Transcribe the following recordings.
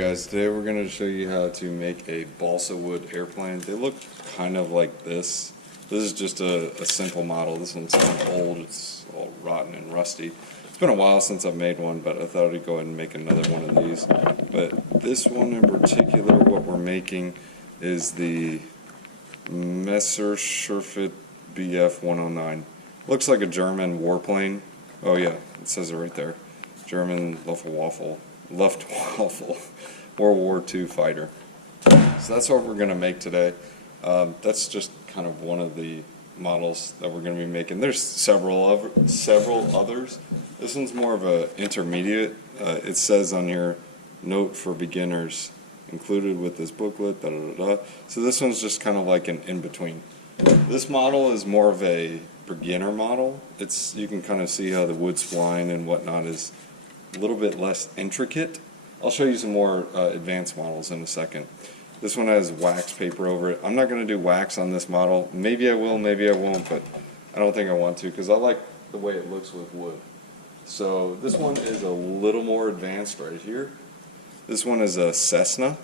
guys, today we're going to show you how to make a balsa wood airplane. They look kind of like this. This is just a simple model. This one's kind of old, it's all rotten and rusty. It's been a while since I've made one, but I thought I'd go ahead and make another one of these. But this one in particular, what we're making is the Messerschmitt Bf 109. Looks like a German warplane. Oh yeah, it says it right there. German Luftwaffe World War II fighter. So that's what we're going to make today. That's just kind of one of the models that we're going to be making. There's several others. This one's more of a intermediate. It says on your note for beginners included with this booklet. So this one's just kind of like an in-between. This model is more of a beginner model. You can kind of see how the wood spline and whatnot is a little bit less intricate. I'll show you some more advanced models in a second. This one has wax paper over it. I'm not going to do wax on this model. Maybe I will, maybe I won't, but I don't think I want to because I like the way it looks with wood. So this one is a little more advanced right here. This one is a Cessna.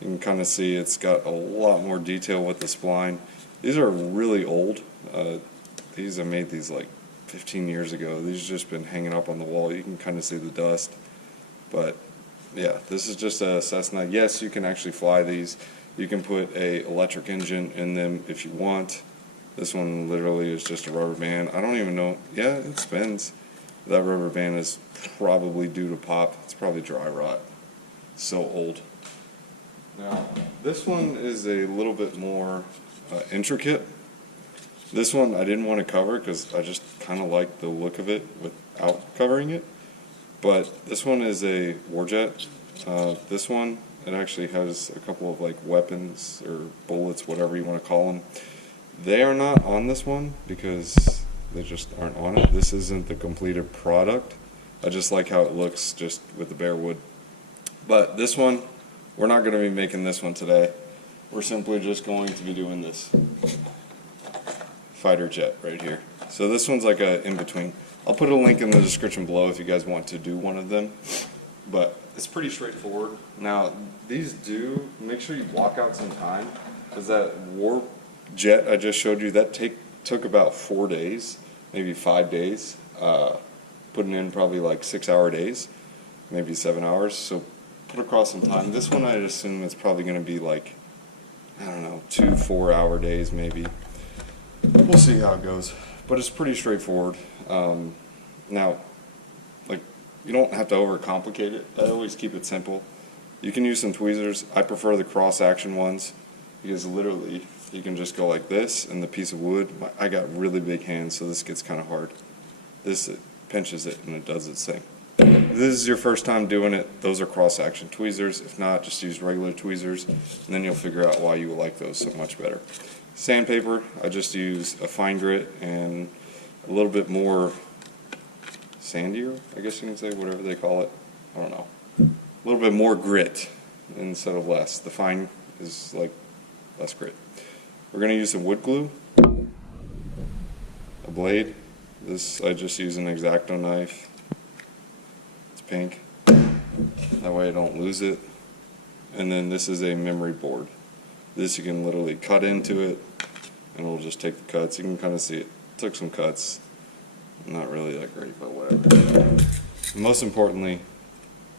You can kind of see it's got a lot more detail with the spline. These are really old. I made these like 15 years ago. These have just been hanging up on the wall. You can kind of see the dust. But yeah, this is just a Cessna. Yes, you can actually fly these. You can put a electric engine in them if you want. This one literally is just a rubber band. I don't even know. Yeah, it spins. That rubber band is probably due to pop. It's probably dry rot. So old. Now, this one is a little bit more intricate. This one I didn't want to cover because I just kind of like the look of it without covering it. But this one is a warjet. This one, it actually has a couple of like weapons or bullets, whatever you want to call them. They are not on this one because they just aren't on it. This isn't the completed product. I just like how it looks just with the bare wood. But this one, we're not going to be making this one today. We're simply just going to be doing this fighter jet right here. So this one's like a in-between. I'll put a link in the description below if you guys want to do one of them. But it's pretty straightforward. Now, these do, make sure you block out some time, because that war jet I just showed you, that took about 4 days, maybe 5 days. Putting in probably like 6-hour days, maybe 7 hours. So put across some time. This one I'd assume it's probably going to be like, I don't know, 2-4 hour days maybe. We'll see how it goes. But it's pretty straightforward. Now, like, you don't have to overcomplicate it. I always keep it simple. You can use some tweezers. I prefer the cross-action ones because literally you can just go like this and the piece of wood. I got really big hands, so this gets kind of hard. This, it pinches it and it does its thing. If this is your first time doing it, those are cross-action tweezers. If not, just use regular tweezers, and then you'll figure out why you like those so much better. Sandpaper, I just use a fine grit and a little bit more sandier, I guess you can say, whatever they call it. I don't know. A little bit more grit instead of less. The fine is like less grit. We're going to use some wood glue, a blade. This, I just use an X-Acto knife. It's pink. That way I don't lose it. And then this is a memory board. This you can literally cut into it and it'll just take the cuts. You can kind of see it. Took some cuts. Not really that great, but whatever. Most importantly,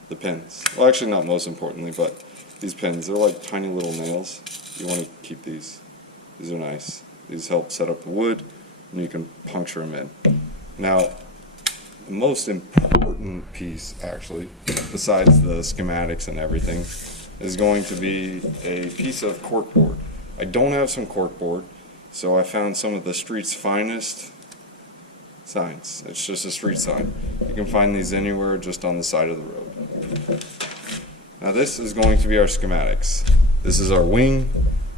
the pins. Well, actually not most importantly, but these pins. They're like tiny little nails. You want to keep these. These are nice. These help set up the wood and you can puncture them in. Now, the most important piece, actually, besides the schematics and everything, is going to be a piece of corkboard. I don't have some corkboard, so I found some of the street's finest signs. It's just a street sign. You can find these anywhere, just on the side of the road. Now this is going to be our schematics. This is our wing.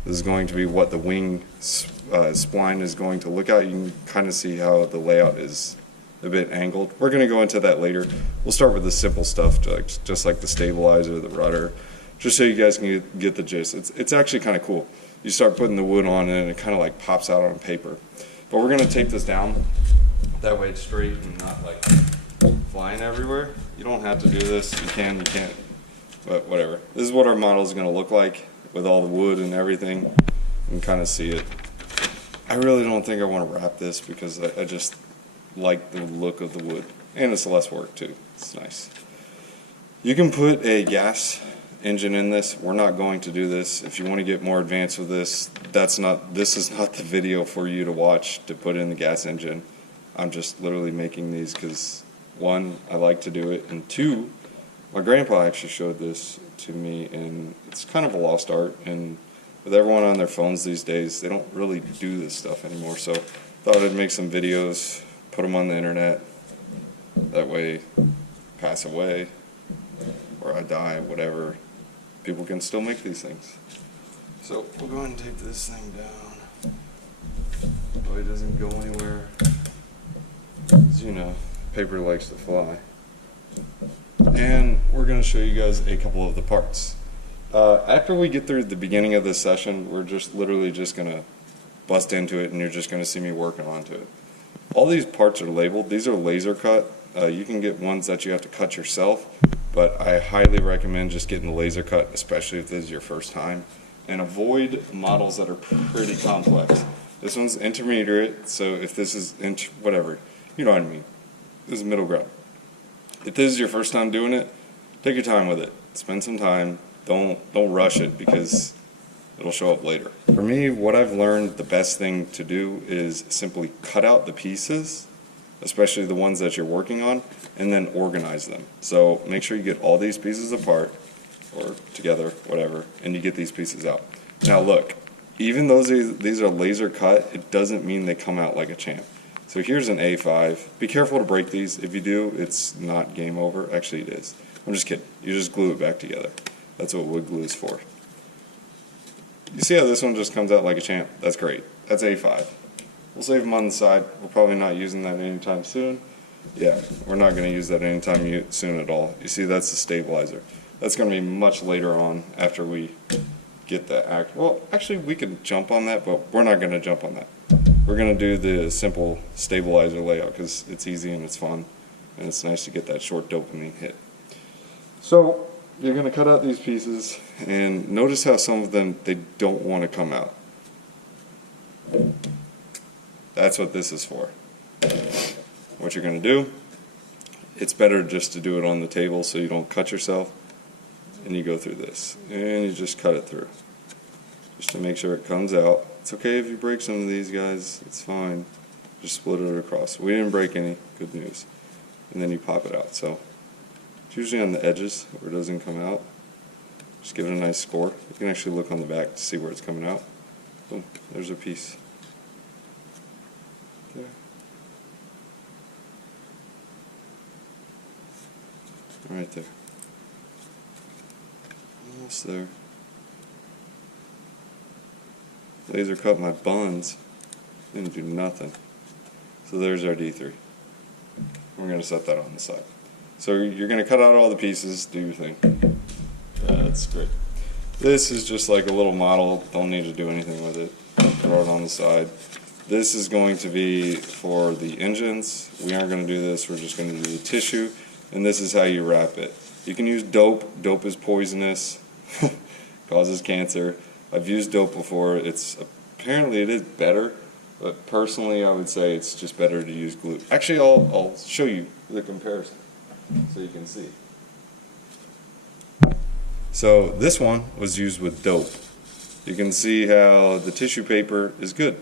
This is going to be what the wing spline is going to look at. You can kind of see how the layout is a bit angled. We're going to go into that later. We'll start with the simple stuff, just like the stabilizer, the rudder, just so you guys can get the gist. It's actually kind of cool. You start putting the wood on and it kind of like pops out on paper. But we're going to take this down. That way it's straight and not like flying everywhere. You don't have to do this. You can, you can't. But whatever. This is what our model is going to look like with all the wood and everything. You can kind of see it. I really don't think I want to wrap this because I just like the look of the wood. And it's less work too. It's nice. You can put a gas engine in this. We're not going to do this. If you want to get more advanced with this, this is not the video for you to watch to put in the gas engine. I'm just literally making these because, one, I like to do it, and two, my grandpa actually showed this to me, and it's kind of a lost art, and with everyone on their phones these days, they don't really do this stuff anymore, so I thought I'd make some videos, put them on the internet, that way, pass away, or I die, whatever, people can still make these things. So we'll go ahead and tape this thing down, so it doesn't go anywhere. As you know, paper likes to fly. And we're going to show you guys a couple of the parts. After we get through the beginning of this session, we're just literally just going to bust into it, and you're just going to see me working onto it. All these parts are labeled. These are laser cut. You can get ones that you have to cut yourself, but I highly recommend just getting the laser cut, especially if this is your first time, and avoid models that are pretty complex. This one's intermediate, so if this is whatever, you know what I mean. This is middle ground. If this is your first time doing it, take your time with it. Spend some time. Don't rush it because it'll show up later. For me, what I've learned the best thing to do is simply cut out the pieces, especially the ones that you're working on, and then organize them. So make sure you get all these pieces apart or together, whatever, and you get these pieces out. Now look, even though these are laser cut, it doesn't mean they come out like a champ. So here's an A5. Be careful to break these. If you do, it's not game over. Actually, it is. I'm just kidding. You just glue it back together. That's what wood glue is for. You see how this one just comes out like a champ? That's great. That's A5. We'll save them on the side. We're probably not using that anytime soon. Yeah, we're not going to use that anytime soon at all. You see, that's the stabilizer. That's going to be much later on after we get the well, actually, we can jump on that, but we're not going to jump on that. We're going to do the simple stabilizer layout because it's easy and it's fun, and it's nice to get that short dopamine hit. So you're going to cut out these pieces, and notice how some of them, they don't want to come out. That's what this is for. What you're going to do, it's better just to do it on the table so you don't cut yourself, and you go through this, and you just cut it through, just to make sure it comes out. It's okay if you break some of these, guys, it's fine. Just split it across. We didn't break any, good news. And then you pop it out. So it's usually on the edges where it doesn't come out. Just give it a nice score. You can actually look on the back to see where it's coming out. Boom, there's a piece. There. Right there. Almost there. Laser cut my buns. Didn't do nothing. So there's our D3. We're going to set that on the side. So you're going to cut out all the pieces, do your thing. That's great. This is just like a little model. Don't need to do anything with it. Throw it on the side. This is going to be for the engines. We aren't going to do this. We're just going to do the tissue. And this is how you wrap it. You can use dope. Dope is poisonous. Causes cancer. I've used dope before. Apparently it is better, but personally I would say it's just better to use glue. Actually, I'll show you the comparison so you can see. So this one was used with dope. You can see how the tissue paper is good.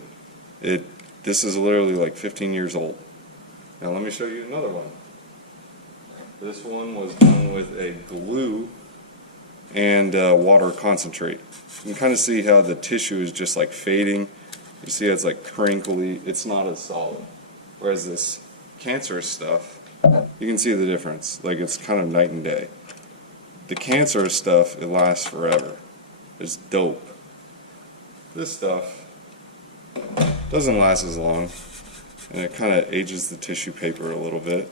This is literally like 15 years old. Now let me show you another one. This one was done with a glue and water concentrate. You can kind of see how the tissue is just like fading. You see how it's like crinkly. It's not as solid. Whereas this cancerous stuff, you can see the difference. Like it's kind of night and day. The cancerous stuff, it lasts forever. It's dope. This stuff doesn't last as long, and it kind of ages the tissue paper a little bit.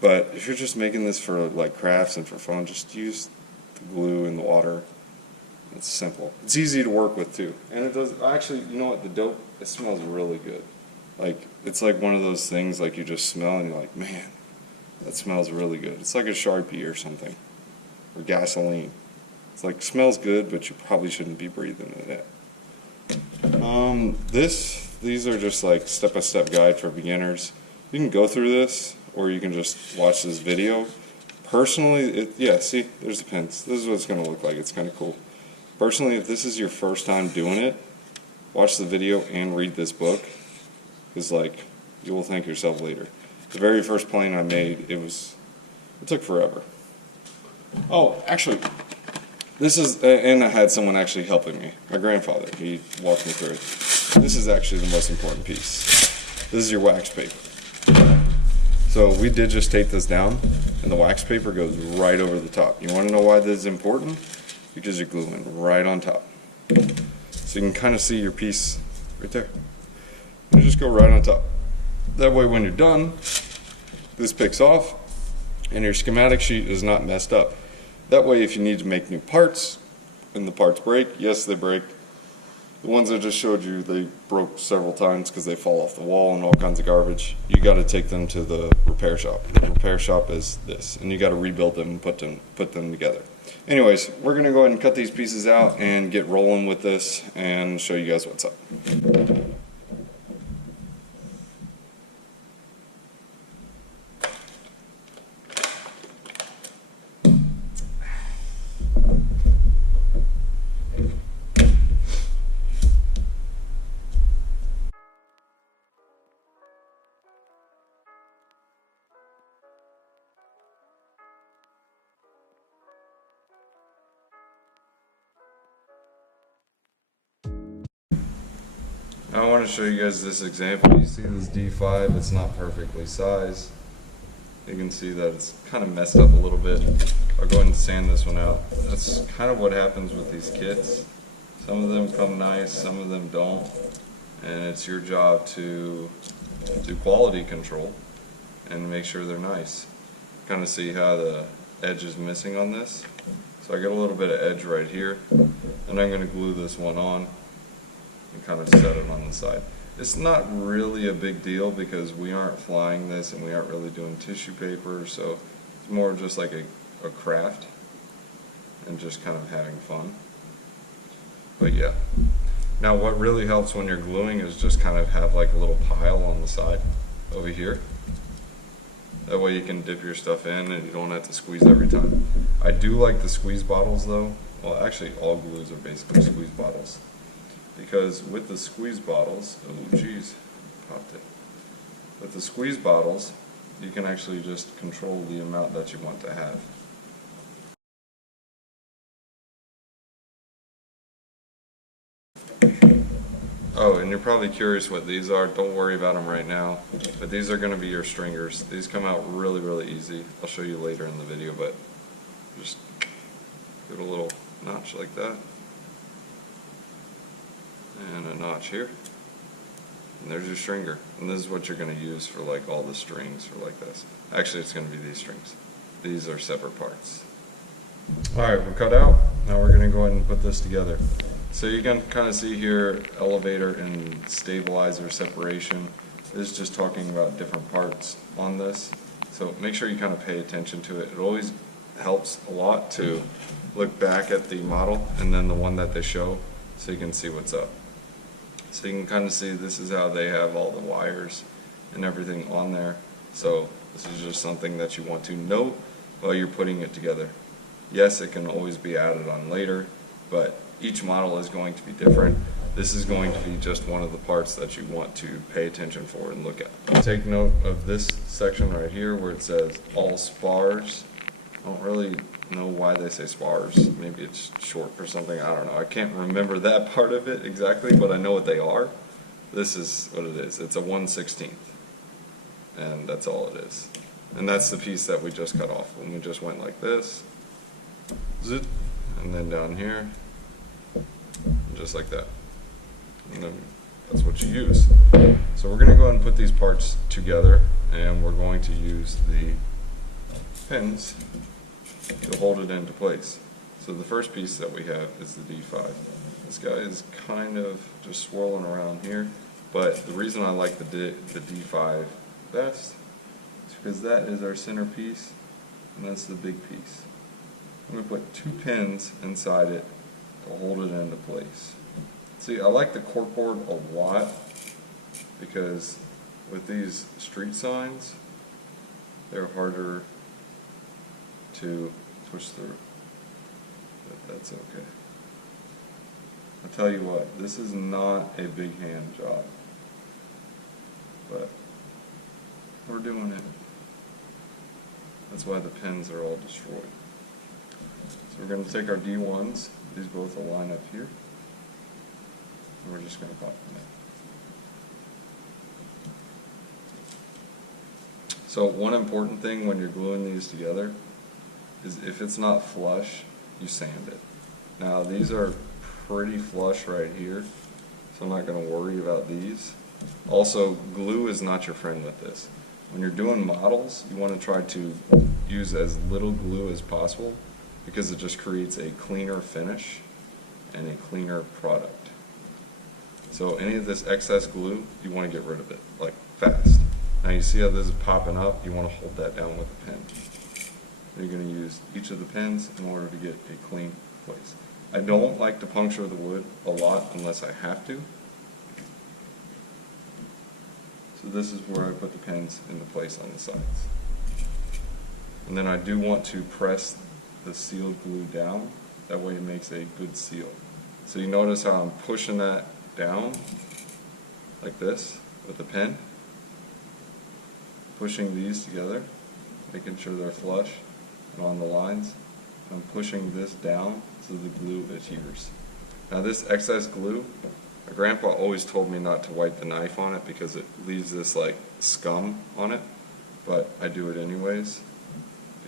But if you're just making this for like crafts and for fun, just use the glue and the water. It's simple. It's easy to work with too. And it does, actually, you know what, the dope, it smells really good. Like, it's like one of those things like you just smell and you're like, man, that smells really good. It's like a Sharpie or something. or gasoline. It's like, smells good, but you probably shouldn't be breathing in it. These are just like step-by-step guide for beginners. You can go through this, or you can just watch this video. Personally, yeah, see, there's the pins. This is what it's going to look like. It's kind of cool. Personally, if this is your first time doing it, watch the video and read this book, because like, you will thank yourself later. The very first plane I made, it took forever. Oh, actually, this is, and I had someone actually helping me. My grandfather, he walked me through it. This is actually the most important piece. This is your wax paper. So we did just tape this down, and the wax paper goes right over the top. You want to know why this is important? Because you're gluing right on top. So you can kind of see your piece right there. You just go right on top. That way when you're done, this picks off, and your schematic sheet is not messed up. That way if you need to make new parts, and the parts break, yes they break. The ones I just showed you, they broke several times because they fall off the wall and all kinds of garbage. You got to take them to the repair shop. The repair shop is this, and you got to rebuild them and put them together. Anyways, we're going to go ahead and cut these pieces out and get rolling with this and show you guys what's up. I want to show you guys this example. You see this D5, it's not perfectly sized. You can see that it's kind of messed up a little bit. I'll go ahead and sand this one out. That's kind of what happens with these kits. Some of them come nice, some of them don't. And it's your job to do quality control and make sure they're nice. Kind of see how the edge is missing on this. So I got a little bit of edge right here, and I'm going to glue this one on and kind of set it on the side. It's not really a big deal because we aren't flying this and we aren't really doing tissue paper, so it's more just like a craft and just kind of having fun. But yeah. Now what really helps when you're gluing is just kind of have like a little pile on the side over here. That way you can dip your stuff in and you don't have to squeeze every time. I do like the squeeze bottles though. Well, actually all glues are basically squeeze bottles. Because with the squeeze bottles, oh geez, popped it. With the squeeze bottles, you can actually just control the amount that you want to have. Oh, and you're probably curious what these are. Don't worry about them right now. But these are going to be your stringers. These come out really, really easy. I'll show you later in the video, but just put a little notch like that. And a notch here. And there's your stringer. And this is what you're going to use for like all the strings for like this. Actually, it's going to be these strings. These are separate parts. Alright, we're cut out. Now we're going to go ahead and put this together. So you can kind of see here elevator and stabilizer separation. This is just talking about different parts on this. So make sure you kind of pay attention to it. It always helps a lot to look back at the model and then the one that they show so you can see what's up. So you can kind of see this is how they have all the wires and everything on there. So this is just something that you want to note while you're putting it together. Yes, it can always be added on later, but each model is going to be different. This is going to be just one of the parts that you want to pay attention for and look at. Take note of this section right here where it says all spars. I don't really know why they say spars. Maybe it's short for something. I don't know. I can't remember that part of it exactly, but I know what they are. This is what it is. It's a 1/16, and that's all it is. And that's the piece that we just cut off when we just went like this, zit, and then down here, just like that. And then that's what you use. So we're going to go ahead and put these parts together, and we're going to use the pins to hold it into place. So the first piece that we have is the D5. This guy is kind of just swirling around here, but the reason I like the D5 best is because that is our center piece, and that's the big piece. I'm going to put 2 pins inside it to hold it into place. See, I like the corkboard a lot because with these street signs, they're harder to push through, but that's okay. I'll tell you what, this is not a big hand job, but we're doing it. That's why the pins are all destroyed. So we're going to take our D1s, these both will line up here, and we're just going to pop them in. So one important thing when you're gluing these together is if it's not flush, you sand it. Now these are pretty flush right here, so I'm not going to worry about these. Also, glue is not your friend with this. When you're doing models, you want to try to use as little glue as possible because it just creates a cleaner finish and a cleaner product. So any of this excess glue, you want to get rid of it, like fast. Now you see how this is popping up, you want to hold that down with a pen. You're going to use each of the pins in order to get a clean place. I don't like to puncture the wood a lot unless I have to. So this is where I put the pins into place on the sides. And then I do want to press the sealed glue down, that way it makes a good seal. So you notice how I'm pushing that down like this with the pen, pushing these together, making sure they're flush and on the lines. I'm pushing this down so the glue adheres. Now this excess glue, my grandpa always told me not to wipe the knife on it because it leaves this like scum on it, but I do it anyways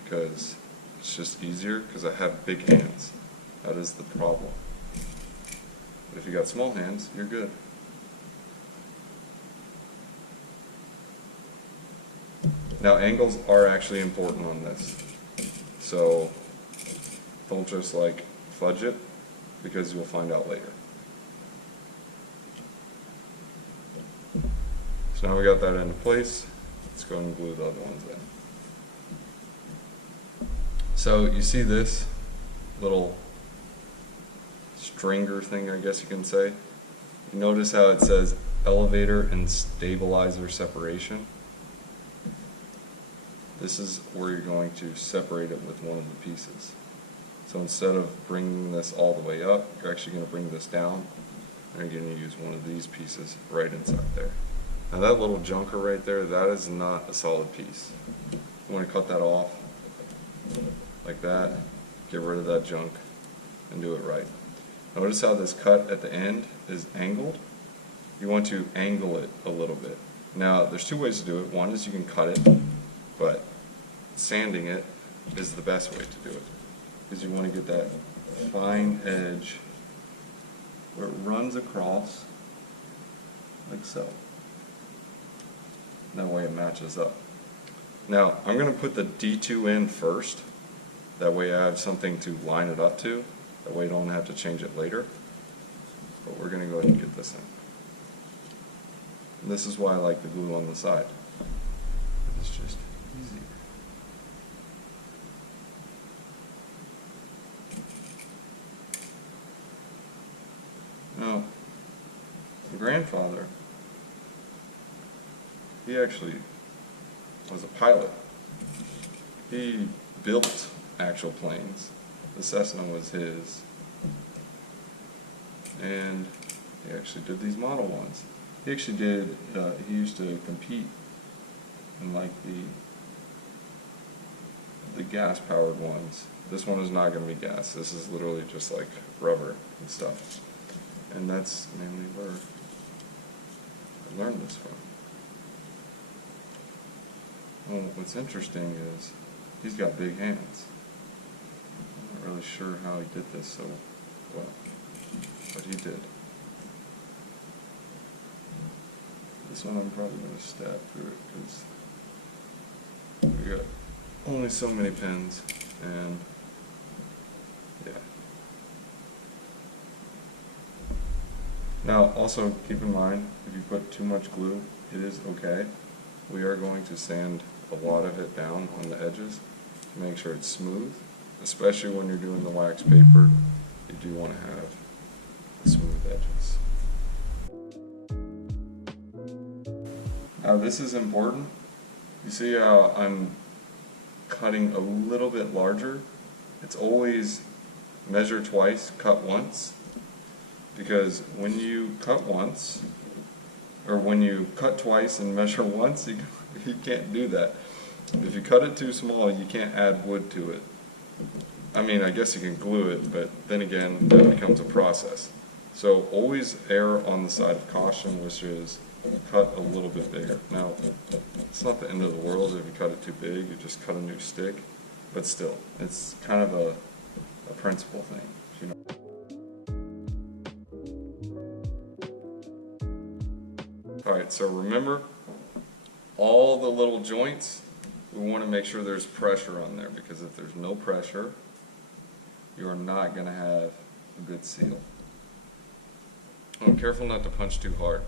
because it's just easier because I have big hands. That is the problem. But if you got small hands, you're good. Now angles are actually important on this, so don't just like fudge it because you'll find out later. So now we got that into place, let's go and glue the other ones in. So you see this little stringer thing, I guess you can say. You notice how it says elevator and stabilizer separation? This is where you're going to separate it with one of the pieces. So instead of bringing this all the way up, you're actually going to bring this down, and you're going to use one of these pieces right inside there. Now that little junker right there, that is not a solid piece. You want to cut that off like that, get rid of that junk, and do it right. Notice how this cut at the end is angled? You want to angle it a little bit. Now there's two ways to do it. One is you can cut it, but sanding it is the best way to do it, because you want to get that fine edge where it runs across like so. That way it matches up. Now I'm going to put the D2 in first, that way I have something to line it up to, that way I don't have to change it later. But we're going to go ahead and get this in. And this is why I like the glue on the side. It's just easier. Now, my grandfather, he actually was a pilot. He built actual planes. The Cessna was his. And he actually did these model ones. He actually did, he used to compete in like the gas-powered ones. This one is not going to be gas. This is literally just like rubber and stuff. And that's mainly where I learned this from. Well, what's interesting is he's got big hands. I'm not really sure how he did this so well, but he did. This one I'm probably going to stab through it because we got only so many pins, and yeah. Now also keep in mind, if you put too much glue, it is okay. We are going to sand a lot of it down on the edges to make sure it's smooth, especially when you're doing the wax paper, you do want to have smooth edges. Now this is important. You see how I'm cutting a little bit larger? It's always measure twice, cut once, because when you cut once, or when you cut twice and measure once, you can't do that. If you cut it too small, you can't add wood to it. I mean, I guess you can glue it, but then again, that becomes a process. So always err on the side of caution, which is cut a little bit bigger. Now, it's not the end of the world if you cut it too big, you just cut a new stick, but still, it's kind of a principle thing, you know. Alright, so remember, all the little joints, we want to make sure there's pressure on there, because if there's no pressure, you are not going to have a good seal. I'm careful not to punch too hard.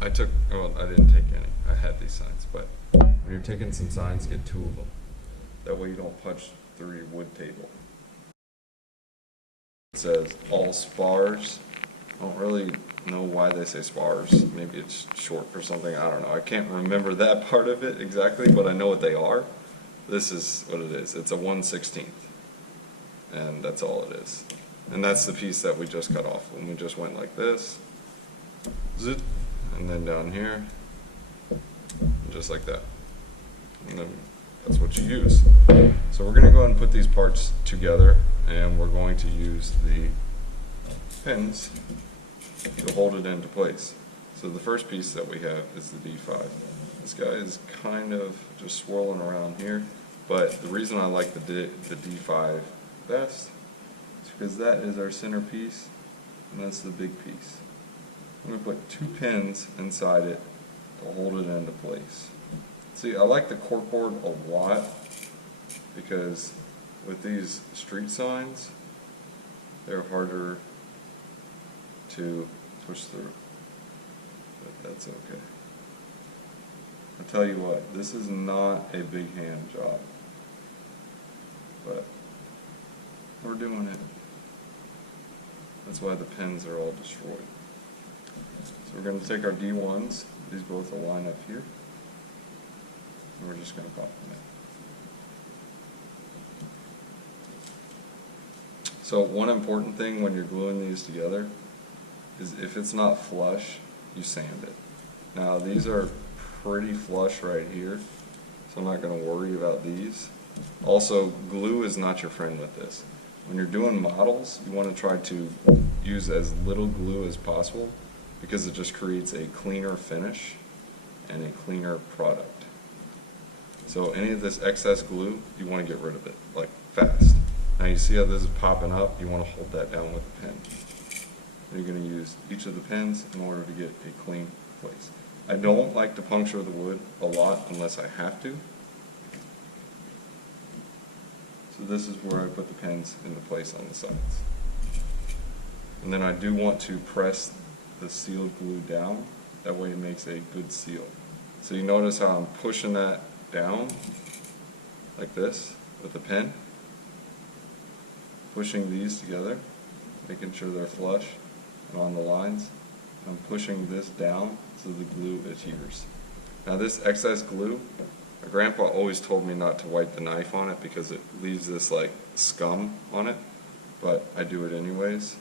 I didn't take any. I had these signs, but when you're taking some signs, get 2 of them. That way you don't punch through your wood table. It says all spars. I don't really know why they say spars. Maybe it's short for something. I don't know. I can't remember that part of it exactly, but I know what they are. This is what it is. It's a 1/16, and that's all it is. And that's the piece that we just cut off. When we just went like this, zip, and then down here, just like that. And then that's what you use. So we're going to go ahead and put these parts together, and we're going to use the pins to hold it into place. So the first piece that we have is the D5. This guy is kind of just swirling around here, but the reason I like the D5 best is because that is our center piece, and that's the big piece. I'm going to put 2 pins inside it to hold it into place. See, I like the corkboard a lot because with these street signs, they're harder to push through, but that's okay. I'll tell you what, this is not a big hand job, but we're doing it. That's why the pins are all destroyed. So we're going to take our D1s, these both will line up here, and we're just going to pop them in. So one important thing when you're gluing these together is if it's not flush, you sand it. Now these are pretty flush right here, so I'm not going to worry about these. Also, glue is not your friend with this. When you're doing models, you want to try to use as little glue as possible because it just creates a cleaner finish and a cleaner product. So any of this excess glue, you want to get rid of it, like fast. Now you see how this is popping up? You want to hold that down with a pen. You're going to use each of the pins in order to get a clean place. I don't like to puncture the wood a lot unless I have to. So this is where I put the pins into place on the sides. And then I do want to press the sealed glue down. That way it makes a good seal. So you notice how I'm pushing that down like this with the pen. Pushing these together, making sure they're flush and on the lines. I'm pushing this down so the glue adheres. Now this excess glue, my grandpa always told me not to wipe the knife on it because it leaves this like scum on it, but I do it anyways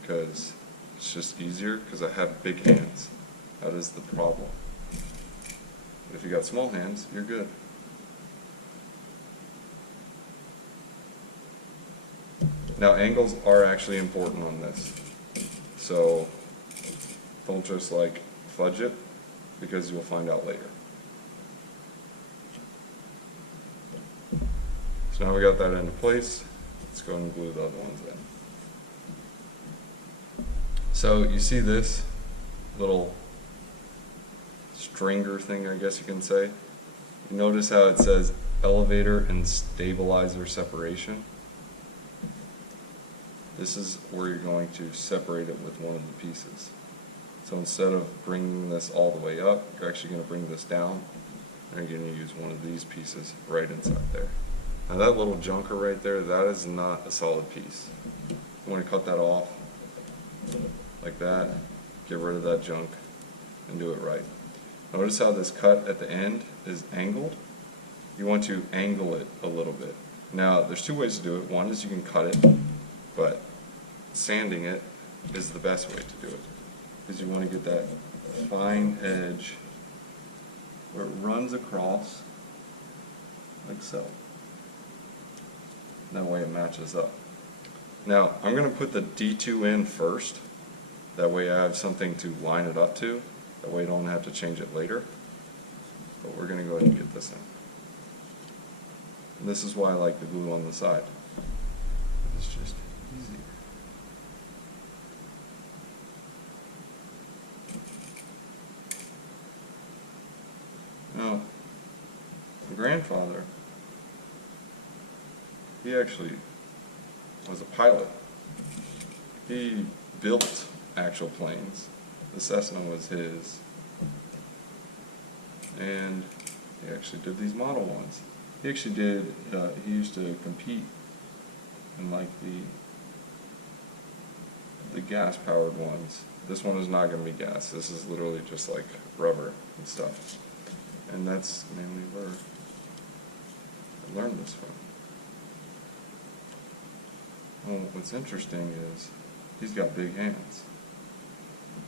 because it's just easier because I have big hands. That is the problem. But if you got small hands, you're good. Now angles are actually important on this, so don't just like fudge it because you'll find out later. So now we got that into place, let's go and glue the other ones in. So you see this little stringer thing, I guess you can say. You notice how it says elevator and stabilizer separation. This is where you're going to separate it with one of the pieces. So instead of bringing this all the way up, you're actually going to bring this down, and you're going to use one of these pieces right inside there. Now that little junker right there, that is not a solid piece. You want to cut that off like that, get rid of that junk, and do it right. Notice how this cut at the end is angled? You want to angle it a little bit. Now, there's two ways to do it. One is you can cut it, but sanding it is the best way to do it, because you want to get that fine edge where it runs across like so. That way it matches up. Now, I'm going to put the D2 in first. That way I have something to line it up to. That way I don't have to change it later. But we're going to go ahead and get this in. And this is why I like the glue on the side. It's just easier. Now, my grandfather, he actually was a pilot. He built actual planes. The Cessna was his. And he actually did these model ones. He actually did, he used to compete in like the gas powered ones. This one is not going to be gas. This is literally just like rubber and stuff. And that's mainly where I learned this from. Well, what's interesting is he's got big hands.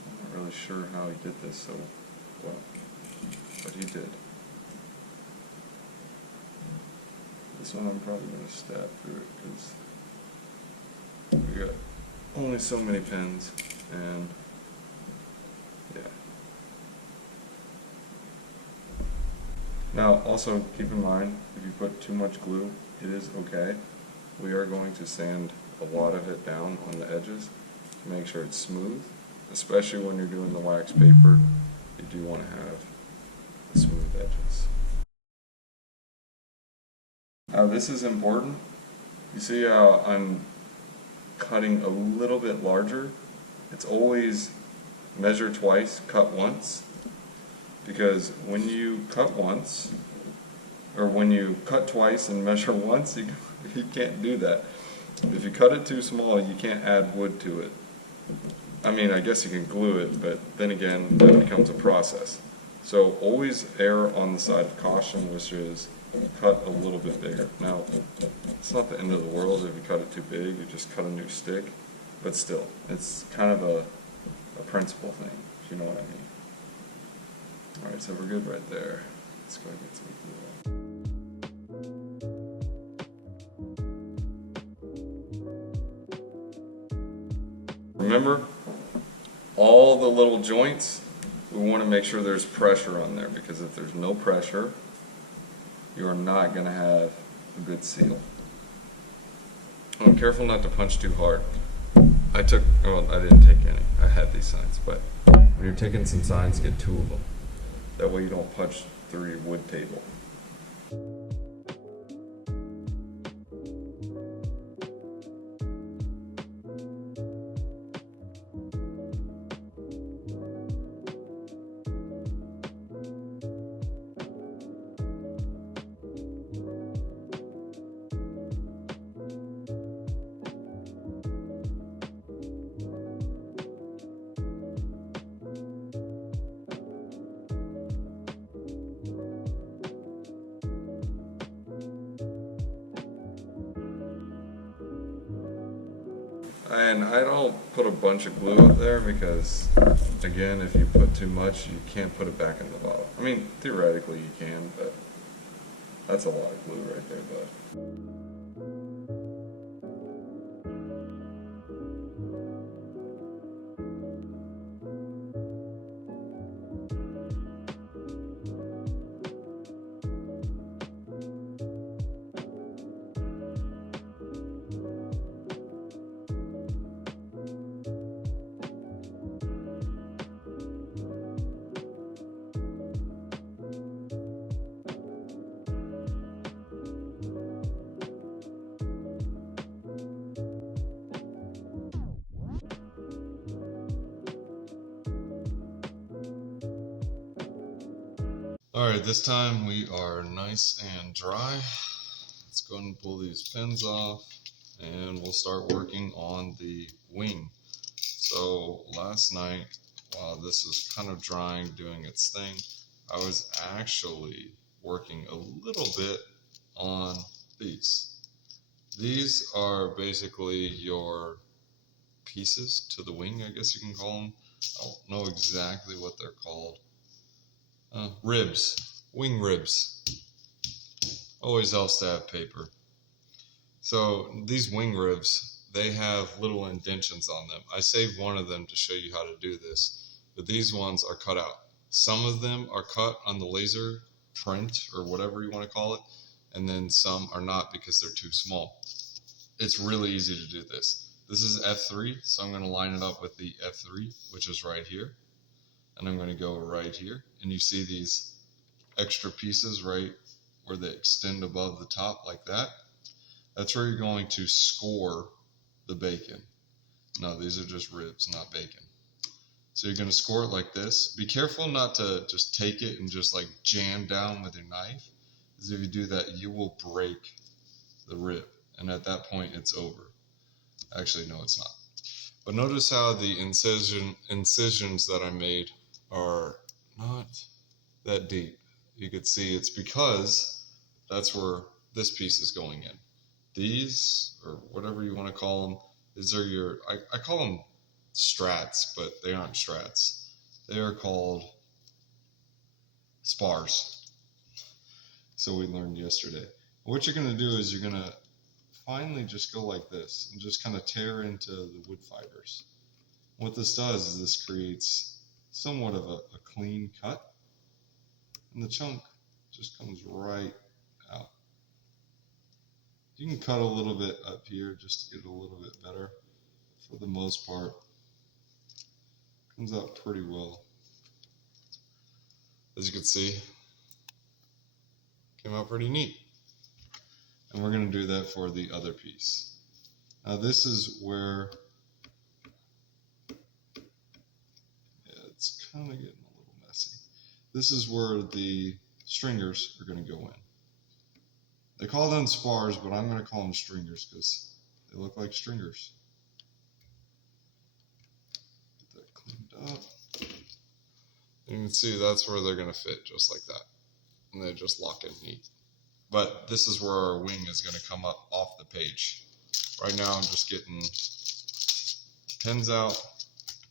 I'm not really sure how he did this so well, but he did. This one I'm probably going to stab through it because we got only so many pins, and yeah. Now also keep in mind, if you put too much glue, it is okay. We are going to sand a lot of it down on the edges to make sure it's smooth, especially when you're doing the wax paper. You do want to have the smooth edges. Now this is important. You see how I'm cutting a little bit larger? It's always measure twice, cut once. Because when you cut once, or when you cut twice and measure once, you can't do that. If you cut it too small, you can't add wood to it. I mean, I guess you can glue it, but then again, that becomes a process. So always err on the side of caution, which is cut a little bit bigger. Now, it's not the end of the world if you cut it too big, you just cut a new stick, but still, it's kind of a principle thing, if you know what I mean. Alright, so we're good right there. Let's go get some glue. Remember, all the little joints, we want to make sure there's pressure on there, because if there's no pressure, you are not going to have a good seal. Oh, careful not to punch too hard. I didn't take any. I had these signs, but when you're taking some signs, get 2 of them. That way you don't punch through your wood table. And I don't put a bunch of glue up there because, again, if you put too much, you can't put it back in the bottle. I mean, theoretically you can, but that's a lot of glue right there, bud. Alright, this time we are nice and dry. Let's let's go ahead and pull these pins off and we'll start working on the wing. So last night, while this was kind of drying, doing its thing, I was actually working a little bit on these. These are basically your pieces to the wing, I guess you can call them. I don't know exactly what they're called. Ribs, wing ribs. Always helps to have paper. So these wing ribs, they have little indentions on them. I saved one of them to show you how to do this, but these ones are cut out. Some of them are cut on the laser print or whatever you want to call it, and then some are not because they're too small. It's really easy to do this. This is F3, so I'm going to line it up with the F3, which is right here. And I'm going to go right here. And you see these extra pieces right where they extend above the top like that. That's where you're going to score the bacon. No, these are just ribs, not bacon. So you're going to score it like this. Be careful not to just take it and just like jam down with your knife, because if you do that, you will break the rib. And at that point, it's over. Actually, no, it's not. But notice how the incisions that I made are not that deep. You could see it's because that's where this piece is going in. These, or whatever you want to call them, these are your, I call them strats, but they aren't strats. They are called spars. So we learned yesterday. What you're going to do is you're going to finally just go like this and just kind of tear into the wood fibers. What this does is this creates somewhat of a clean cut, and the chunk just comes right out. You can cut a little bit up here just to get it a little bit better. For the most part, it comes out pretty well. As you can see, came out pretty neat. And we're going to do that for the other piece. Now this is where, yeah, it's kind of getting a little messy. This is where the stringers are going to go in. They call them spars, but I'm going to call them stringers because they look like stringers. Get that cleaned up. You can see that's where they're going to fit, just like that. And they just lock in neat. But this is where our wing is going to come up off the page. Right now I'm just getting pins out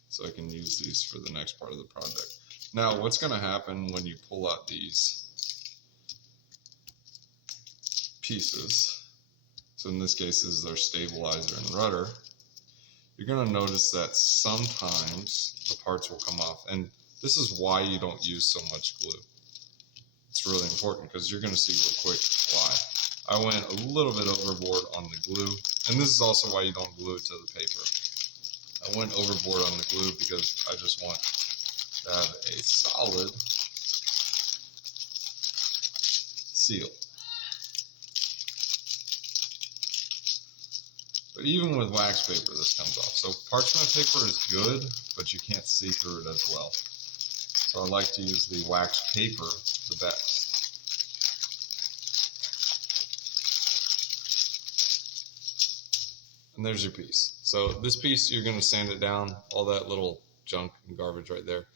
so I can use these for the next part of the project. Now what's going to happen when you pull out these pieces, so in this case this is our stabilizer and rudder, you're going to notice that sometimes the parts will come off. And this is why you don't use so much glue. It's really important because you're going to see real quick why. I went a little bit overboard on the glue, and this is also why you don't glue it to the paper. I went overboard on the glue because I just want to have a solid seal. But even with wax paper, this comes off. So parchment paper is good, but you can't see through it as well. So I like to use the wax paper the best. And there's your piece. So this piece, you're going to sand it down, all that little junk and garbage right there.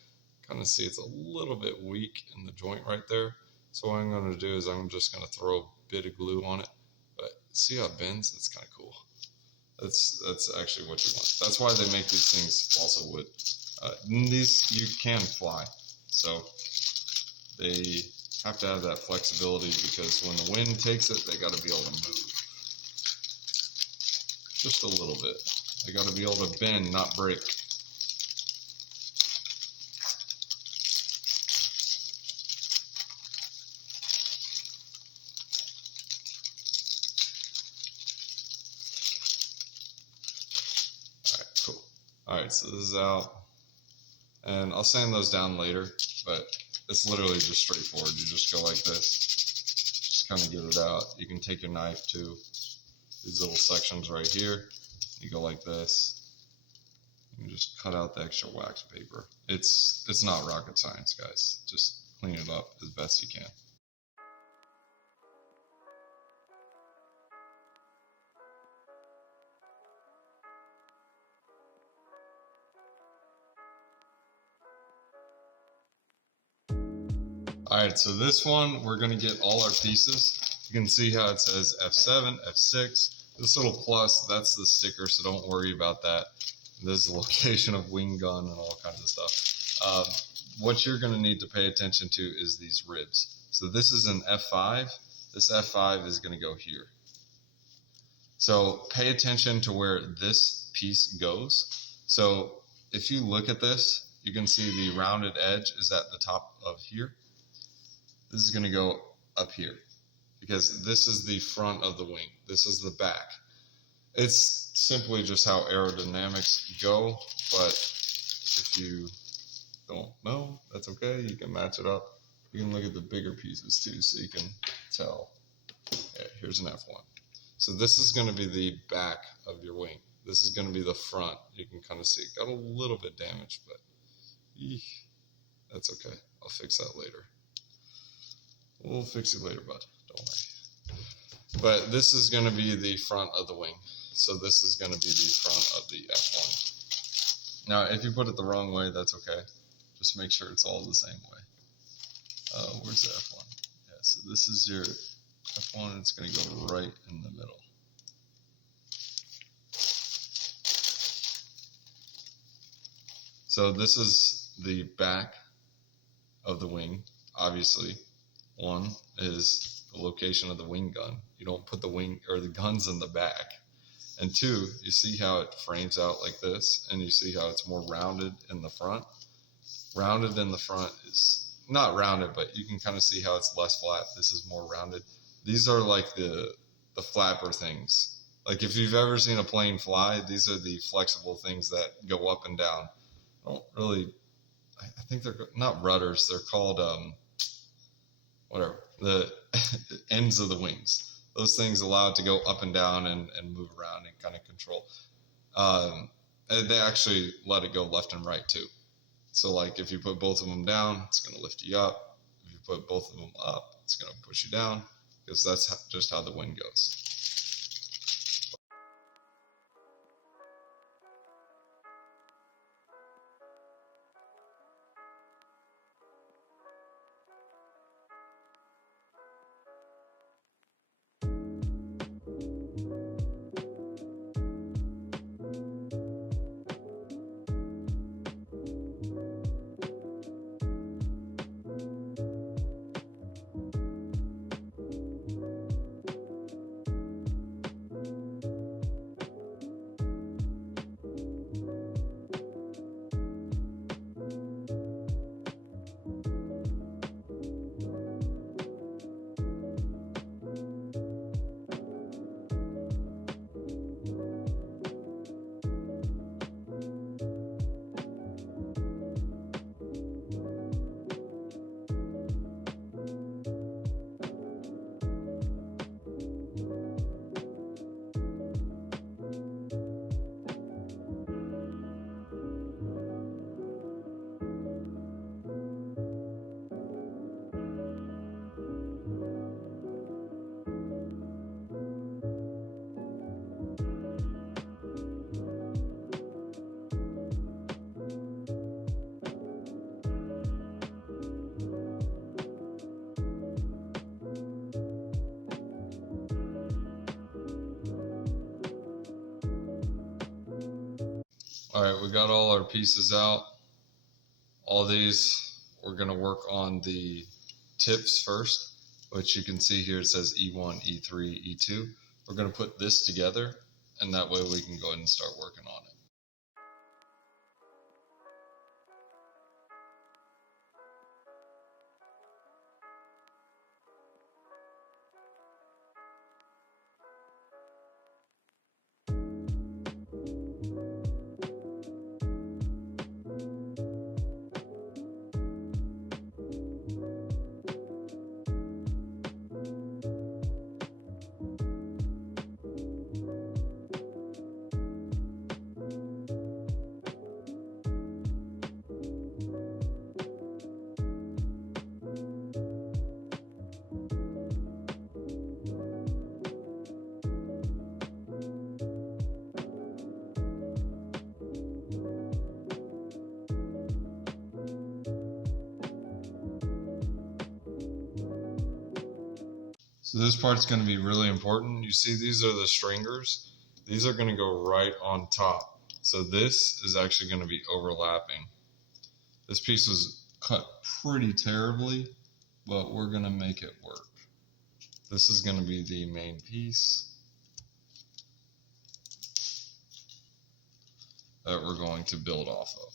Kind of see it's a little bit weak in the joint right there. So what I'm going to do is I'm just going to throw a bit of glue on it. But see how it bends? It's kind of cool. That's actually what you want. That's why they make these things balsa wood. These you can fly. So they have to have that flexibility because when the wind takes it, they got to be able to move. Just a little bit. They got to be able to bend, not break. Alright, cool. Alright, so this is out. And I'll sand those down later, but it's literally just straightforward. You just go like this. Just kind of get it out. You can take your knife to these little sections right here. You go like this. You just cut out the extra wax paper. It's not rocket science, guys. Just clean it up as best you can. Alright, so this one, we're going to get all our pieces. You can see how it says F7, F6. This little plus, that's the sticker, so don't worry about that. This is the location of wing gun and all kinds of stuff. What you're going to need to pay attention to is these ribs. So this is an F5. This F5 is going to go here. So pay attention to where this piece goes. So if you look at this, you can see the rounded edge is at the top of here. This is going to go up here because this is the front of the wing. This is the back. It's simply just how aerodynamics go, but if you don't know, that's okay. You can match it up. You can look at the bigger pieces too, so you can tell. Yeah, here's an F1. So this is going to be the back of your wing. This is going to be the front. You can kind of see it got a little bit damaged, but that's okay. I'll fix that later. We'll fix it later, bud. Don't worry. But this is going to be the front of the wing. So this is going to be the front of the F1. Now, if you put it the wrong way, that's okay. Just make sure it's all the same way. Where's the F1? Yeah, so this is your F1. It's going to go right in the middle. So this is the back of the wing, obviously. One is the location of the wing gun. You don't put the wing or the guns in the back. And two, you see how it frames out like this, and you see how it's more rounded in the front. Rounded in the front is not rounded, but you can kind of see how it's less flat. This is more rounded. These are like the flapper things. Like if you've ever seen a plane fly, these are the flexible things that go up and down. I think they're not rudders. They're called whatever, the ends of the wings. Those things allow it to go up and down and move around and kind of control. They actually let it go left and right too. So like if you put both of them down, it's going to lift you up. If you put both of them up, it's going to push you down, because that's just how the wind goes. All right, we got all our pieces out. All these, we're going to work on the tips first, which you can see here it says E1, E3, E2. We're going to put this together, and that way we can go ahead and start working on it. So this part's going to be really important. You see, these are the stringers. These are going to go right on top. So this is actually going to be overlapping. This piece was cut pretty terribly, but we're going to make it work. This is going to be the main piece that we're going to build off of.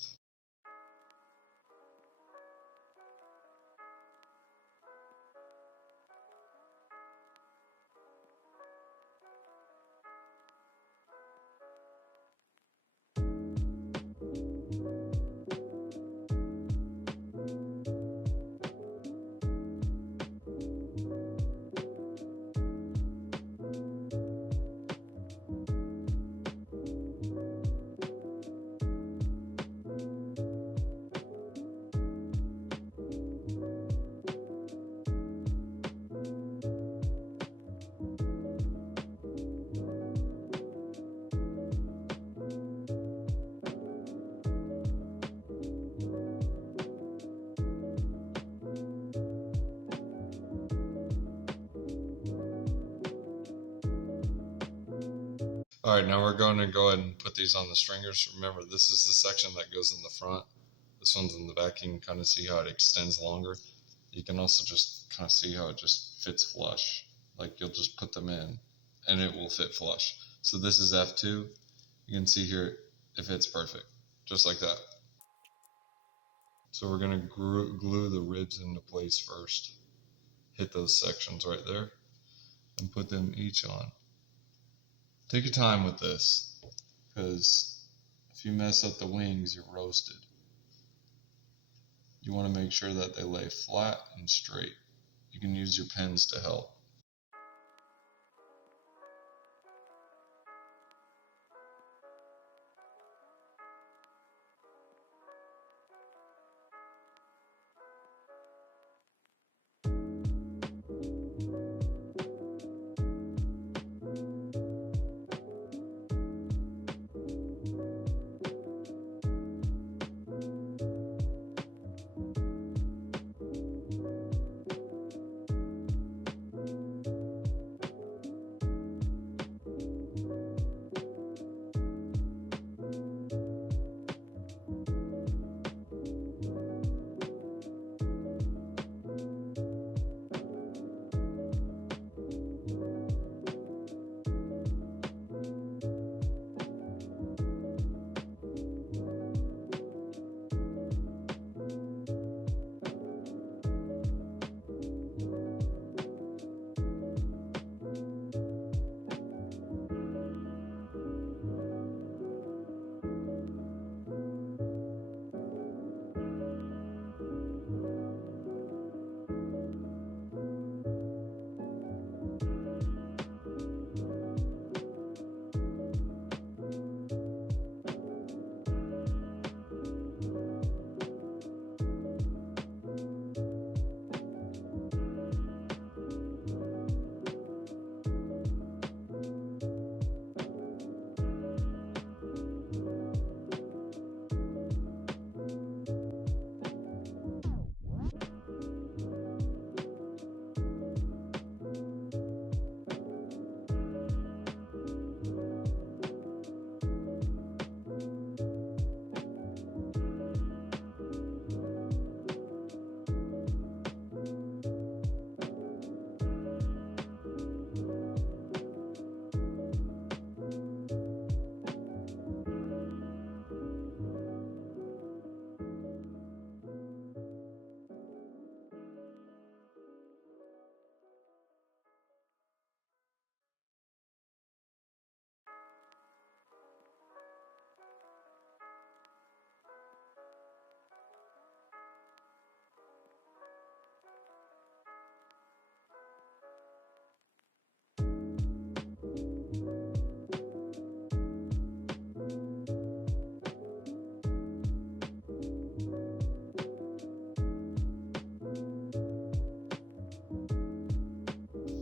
All right, now we're going to go ahead and put these on the stringers. Remember, this is the section that goes in the front. This one's in the back. You can kind of see how it extends longer. You can also just kind of see how it just fits flush. Like, you'll just put them in and it will fit flush. So this is F2. You can see here it fits perfect, just like that. So we're going to glue the ribs into place first. Hit those sections right there and put them each on. Take your time with this, because if you mess up the wings, you're roasted. You want to make sure that they lay flat and straight. You can use your pens to help.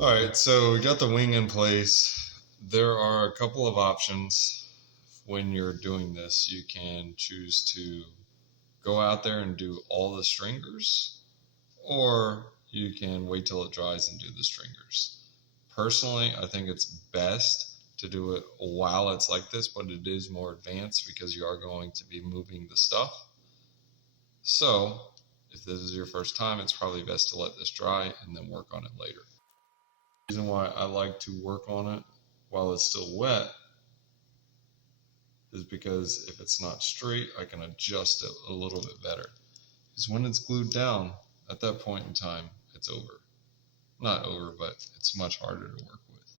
All right, so we got the wing in place. There are a couple of options when you're doing this. You can choose to go out there and do all the stringers, or you can wait till it dries and do the stringers. Personally, I think it's best to do it while it's like this, but it is more advanced because you are going to be moving the stuff. So if this is your first time, it's probably best to let this dry and then work on it later. The reason why I like to work on it while it's still wet is because if it's not straight, I can adjust it a little bit better. Because when it's glued down, at that point in time, it's over. Not over, but it's much harder to work with.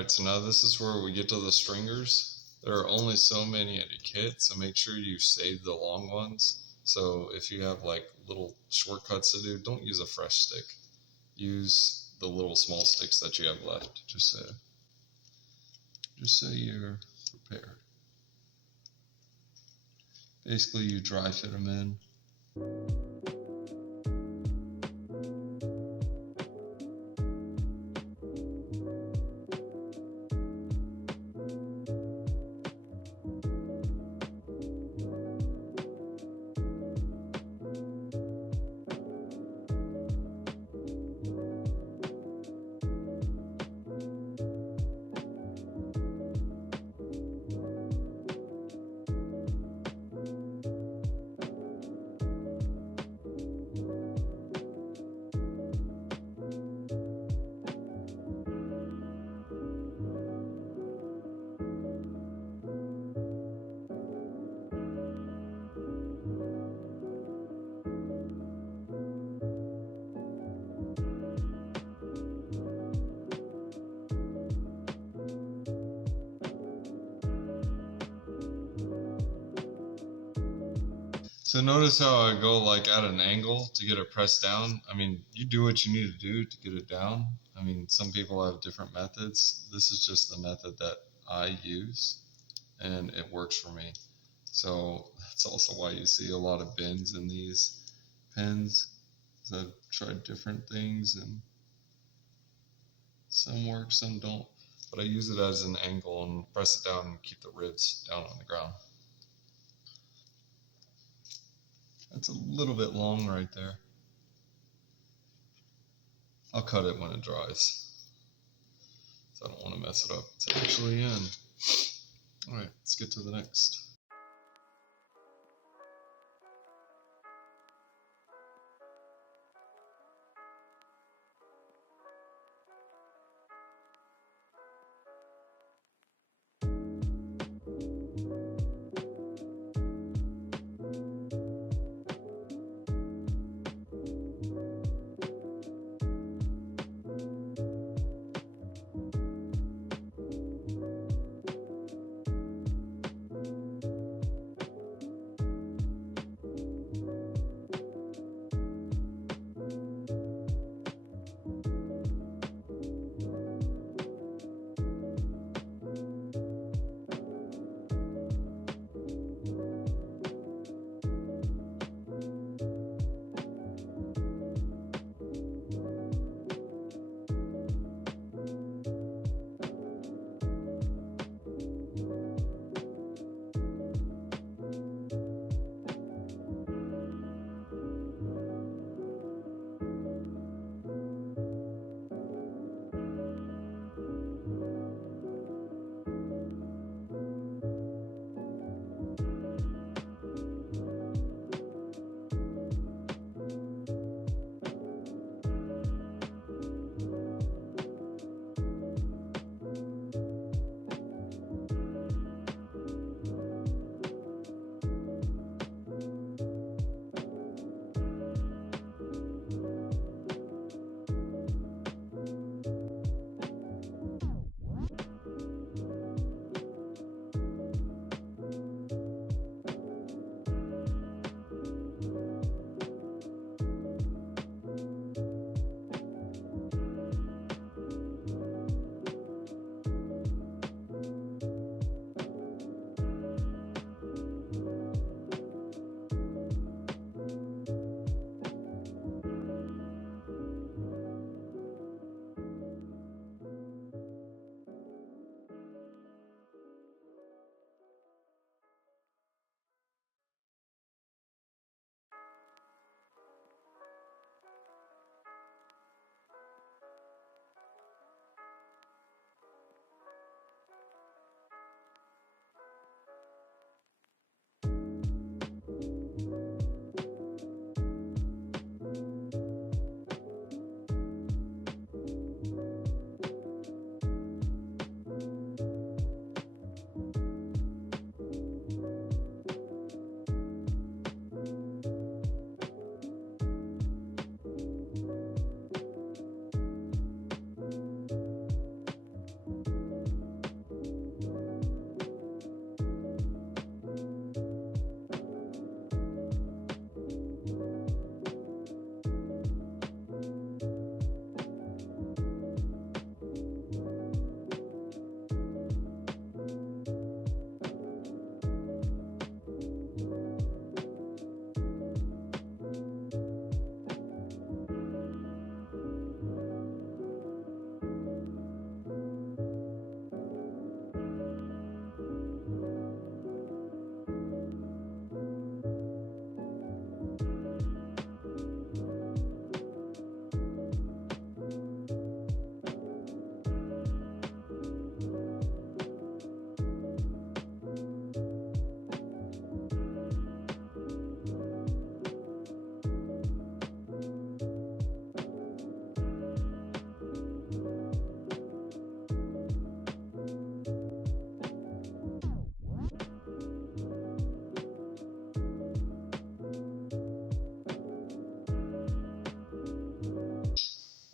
Alright, so now this is where we get to the stringers. There are only so many in a kit, so make sure you save the long ones. So if you have like little shortcuts to do, don't use a fresh stick. Use the little small sticks that you have left, just so you're prepared. Basically, you dry fit them in. So notice how I go like at an angle to get it pressed down. I mean, you do what you need to do to get it down. I mean, some people have different methods. This is just the method that I use, and it works for me. So that's also why you see a lot of bends in these pens. I've tried different things, and some work, some don't. But I use it as an angle and press it down and keep the ribs down on the ground. That's a little bit long right there. I'll cut it when it dries, so I don't want to mess it up. It's actually in. Alright, let's get to the next.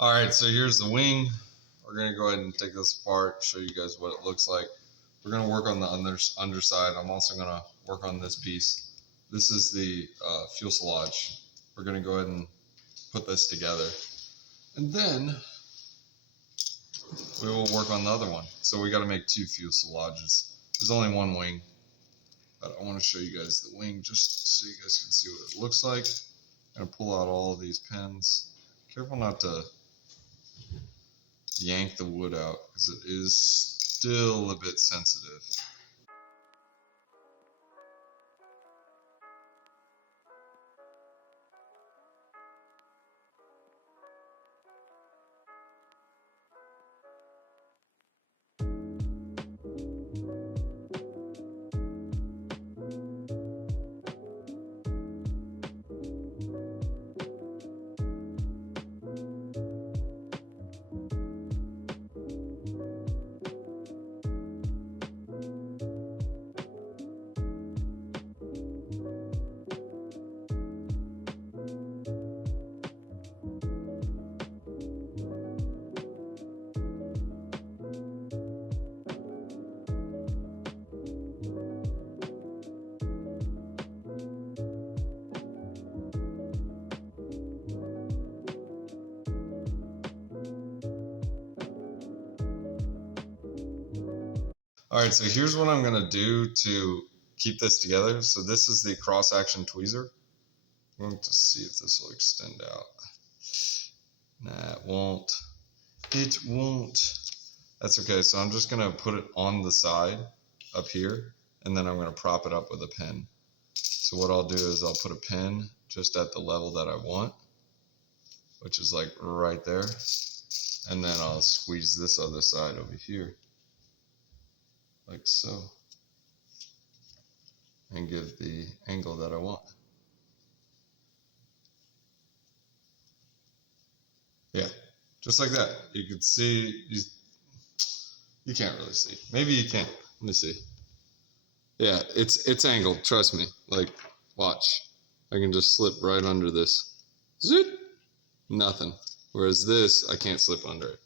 All right, so here's the wing. We're gonna go ahead and take this apart, show you guys what it looks like. We're gonna work on the underside. I'm also gonna work on this piece. This is the fuselage. We're gonna go ahead and put this together. And then we will work on the other one. So we gotta make 2 fuselages. There's only 1 wing, but I wanna show you guys the wing just so you guys can see what it looks like. I'm gonna pull out all of these pins. Careful not to yank the wood out because it is still a bit sensitive. Alright, so here's what I'm going to do to keep this together. So this is the cross-action tweezer. I'm going to see if this will extend out. Nah, it won't. It won't. That's okay, so I'm just going to put it on the side up here, and then I'm going to prop it up with a pin. So what I'll do is I'll put a pin just at the level that I want, which is like right there, and then I'll squeeze this other side over here, like so, and give the angle that I want. Yeah, just like that. You can see, you can't really see. Maybe you can. Let me see. Yeah, it's angled, trust me. Like, watch. I can just slip right under this. Zoop! Nothing. Whereas this, I can't slip under it.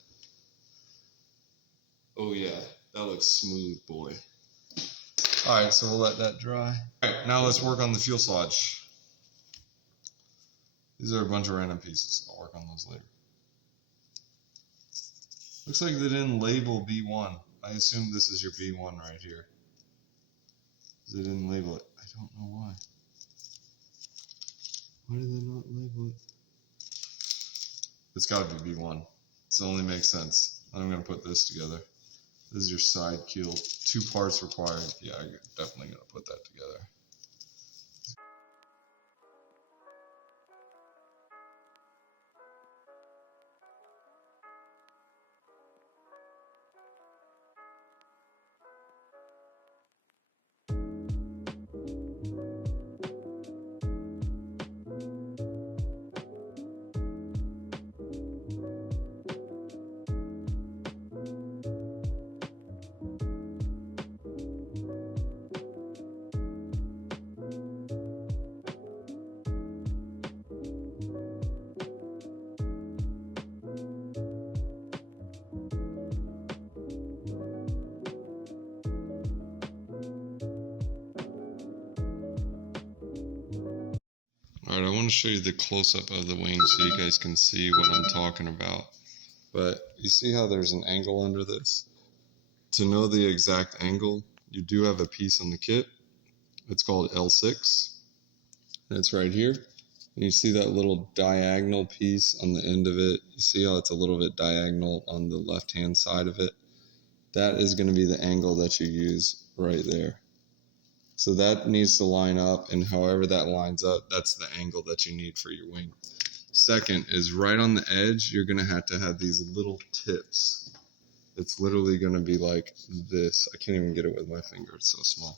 Oh yeah, that looks smooth, boy. Alright, so we'll let that dry. Alright, now let's work on the fuselage. These are a bunch of random pieces. I'll work on those later. Looks like they didn't label B1. I assume this is your B1 right here. They didn't label it. I don't know why. Why did they not label it? It's got to be B1. It only makes sense. I'm going to put this together. This is your side keel. 2 parts required. Yeah, I'm definitely going to put that together. Alright, I want to show you the close-up of the wing so you guys can see what I'm talking about. But you see how there's an angle under this? To know the exact angle, you do have a piece on the kit. It's called L6. And it's right here. And you see that little diagonal piece on the end of it? You see how it's a little bit diagonal on the left-hand side of it? That is going to be the angle that you use right there. So that needs to line up, and however that lines up, that's the angle that you need for your wing. Second is right on the edge, you're going to have these little tips. It's literally going to be like this. I can't even get it with my finger, it's so small.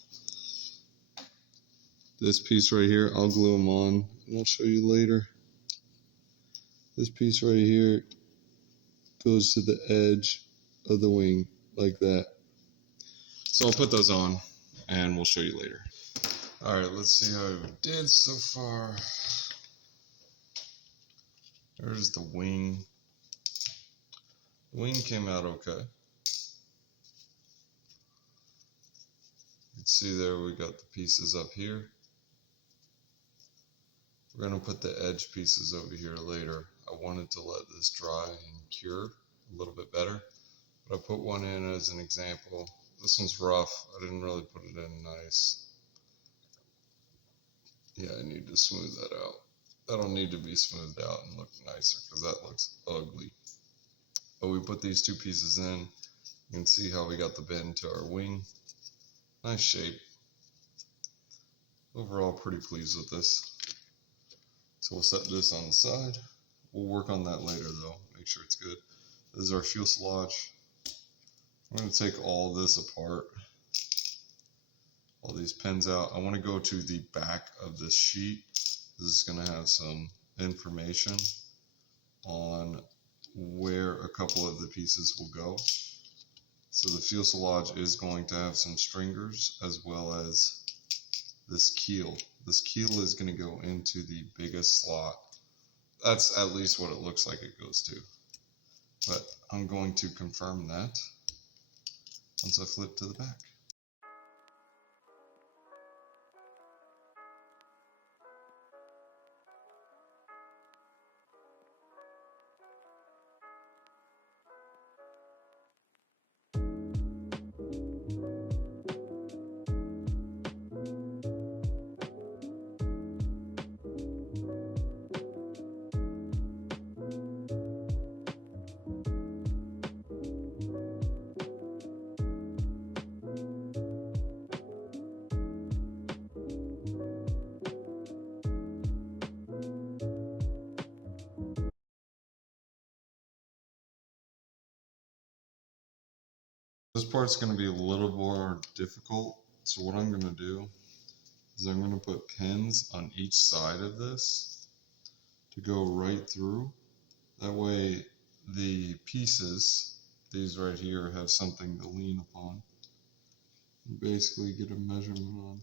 This piece right here, I'll glue them on, and I'll show you later. This piece right here goes to the edge of the wing, like that. So I'll put those on, and we'll show you later. Alright, let's see how we did so far. There's the wing. The wing came out okay. You can see there we got the pieces up here. We're going to put the edge pieces over here later. I wanted to let this dry and cure a little bit better, but I put one in as an example. This one's rough. I didn't really put it in nice. Yeah, I need to smooth that out. That'll need to be smoothed out and look nicer because that looks ugly. But we put these two pieces in. You can see how we got the bend to our wing. Nice shape. Overall, pretty pleased with this. So we'll set this on the side. We'll work on that later though, make sure it's good. This is our fuselage. I'm going to take all this apart, all these pins out. I want to go to the back of this sheet. This is going to have some information on where a couple of the pieces will go. So the fuselage is going to have some stringers as well as this keel. This keel is going to go into the biggest slot. That's at least what it looks like it goes to. But I'm going to confirm that once I flip to the back. This part's going to be a little more difficult, so what I'm going to do is I'm going to put pins on each side of this to go right through. That way the pieces, these right here, have something to lean upon. You basically get a measurement on.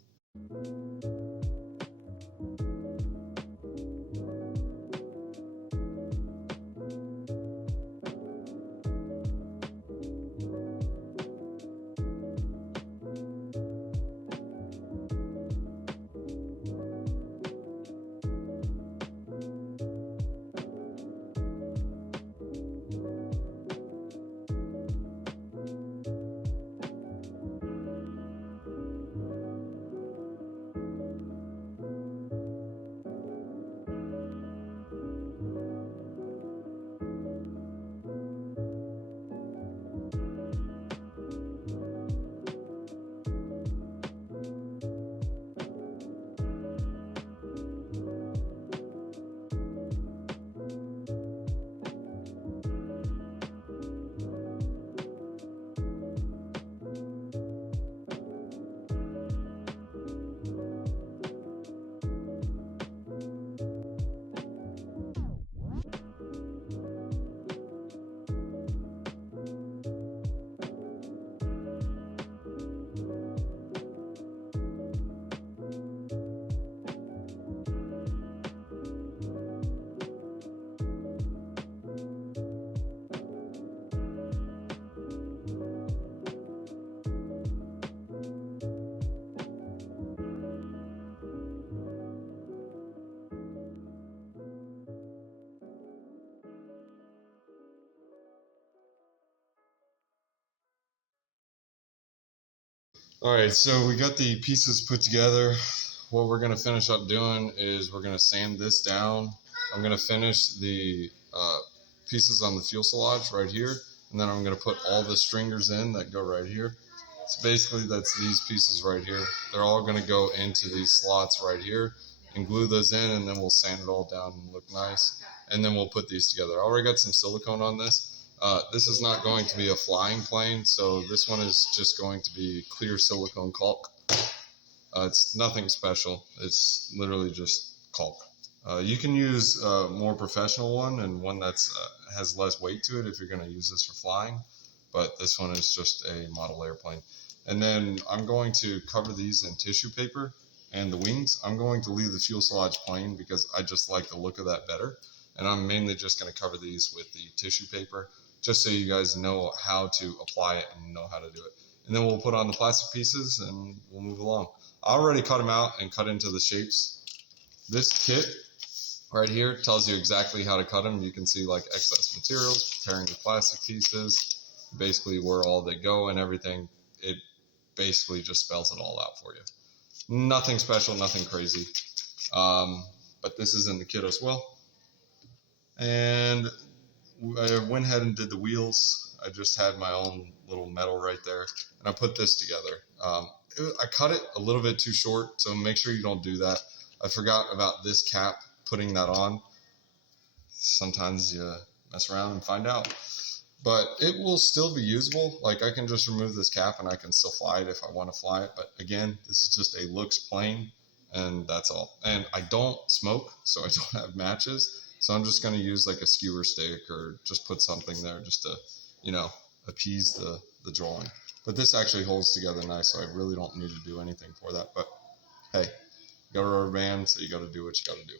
Alright, so we got the pieces put together. What we're going to finish up doing is we're going to sand this down. I'm going to finish the pieces on the fuselage right here, and then I'm going to put all the stringers in that go right here. So basically that's these pieces right here. They're all going to go into these slots right here and glue those in, and then we'll sand it all down and look nice. And then we'll put these together. I already got some silicone on this. This is not going to be a flying plane, so this one is just going to be clear silicone caulk. It's nothing special. It's literally just caulk. You can use a more professional one and one that's has less weight to it if you're going to use this for flying, but this one is just a model airplane. And then I'm going to cover these in tissue paper, and the wings, I'm going to leave the fuselage plain because I just like the look of that better. And I'm mainly just going to cover these with the tissue paper just so you guys know how to apply it and know how to do it. And then we'll put on the plastic pieces and we'll move along. I already cut them out and cut into the shapes. This kit right here tells you exactly how to cut them. You can see like excess materials, preparing the plastic pieces, basically where all they go and everything. It basically just spells it all out for you. Nothing special, nothing crazy. But this is in the kit as well. And I went ahead and did the wheels. I just had my own little metal right there, and I put this together. I cut it a little bit too short, so make sure you don't do that. I forgot about this cap, putting that on. Sometimes you mess around and find out. But it will still be usable. Like, I can just remove this cap and I can still fly it if I want to fly it. But again, this is just a looks plane, and that's all. And I don't smoke, so I don't have matches. So I'm just going to use like a skewer stick or just put something there just to, appease the drawing. But this actually holds together nice, so I really don't need to do anything for that. But hey, you got a rubber band, so you got to do what you got to do.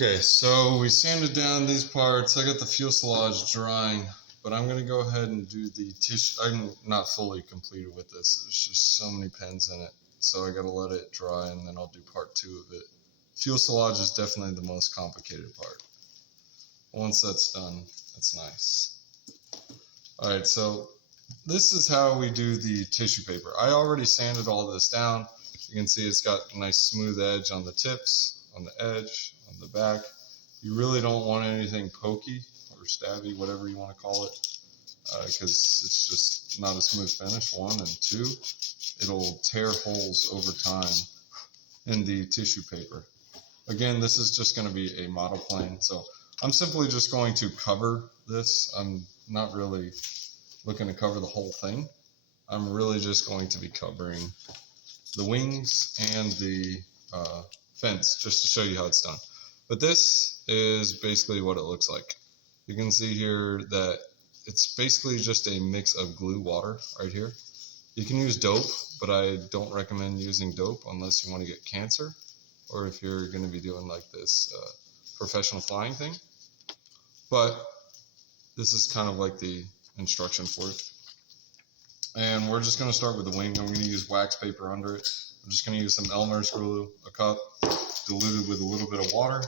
Okay, so we sanded down these parts. I got the fuselage drying, but I'm going to go ahead and do the tissue. I'm not fully completed with this. There's just so many pins in it, so I got to let it dry, and then I'll do part 2 of it. Fuselage is definitely the most complicated part. Once that's done, that's nice. All right, so this is how we do the tissue paper. I already sanded all this down. You can see it's got a nice smooth edge on the tips, on the edge, on the back. You really don't want anything pokey or stabby, whatever you want to call it, because it's just not a smooth finish, 1, and 2, it'll tear holes over time in the tissue paper. Again, this is just going to be a model plane, so I'm simply just going to cover this. I'm not really looking to cover the whole thing. I'm really just going to be covering the wings and the fence, just to show you how it's done. But this is basically what it looks like. You can see here that it's basically just a mix of glue water right here. You can use dope, but I don't recommend using dope unless you want to get cancer, or if you're going to be doing like this professional flying thing. But this is kind of like the instruction for it. And we're just going to start with the wing. I'm going to use wax paper under it. I'm just going to use some Elmer's glue, a cup, diluted with a little bit of water.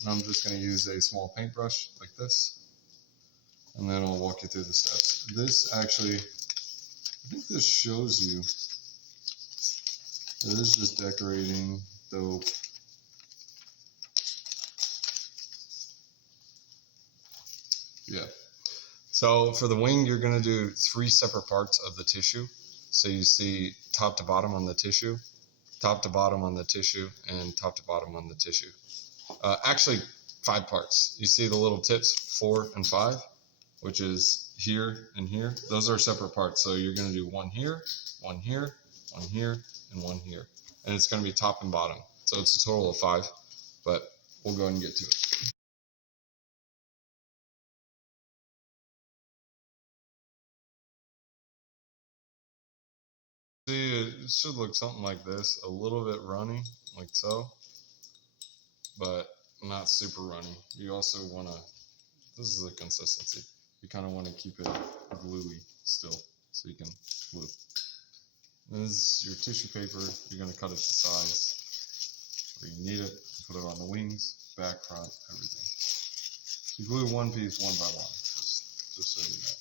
And I'm just going to use a small paintbrush like this. and then I'll walk you through the steps. This actually, I think this shows you. It is just decorating, dope. Yeah. So for the wing, you're going to do 3 separate parts of the tissue. So you see top to bottom on the tissue, top to bottom on the tissue, and top to bottom on the tissue. Actually, 5 parts. You see the little tips, 4 and 5, which is here and here. Those are separate parts. So you're going to do one here, one here, one here, and one here. And it's going to be top and bottom. So it's a total of 5, but we'll go ahead and get to it. See, it should look something like this, a little bit runny, like so, but not super runny. You also want to, this is the consistency. You kind of want to keep it gluey still, so you can glue. And this is your tissue paper. You're going to cut it to size where you need it. Put it on the wings, back, front, everything. You glue one piece one by one, just so you know.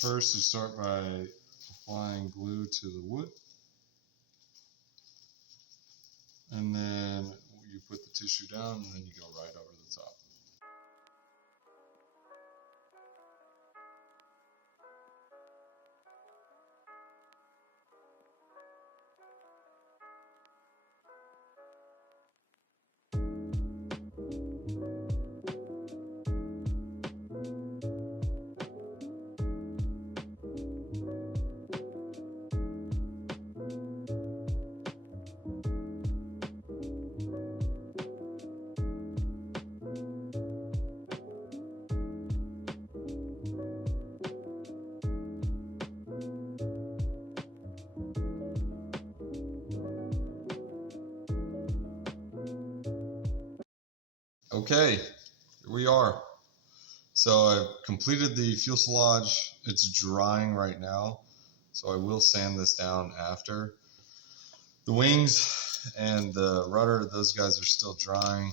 First, you start by applying glue to the wood, and then you put the tissue down, and then you go right over the top. Okay, here we are. So I've completed the fuselage. It's drying right now, so I will sand this down after. The wings and the rudder, those guys are still drying.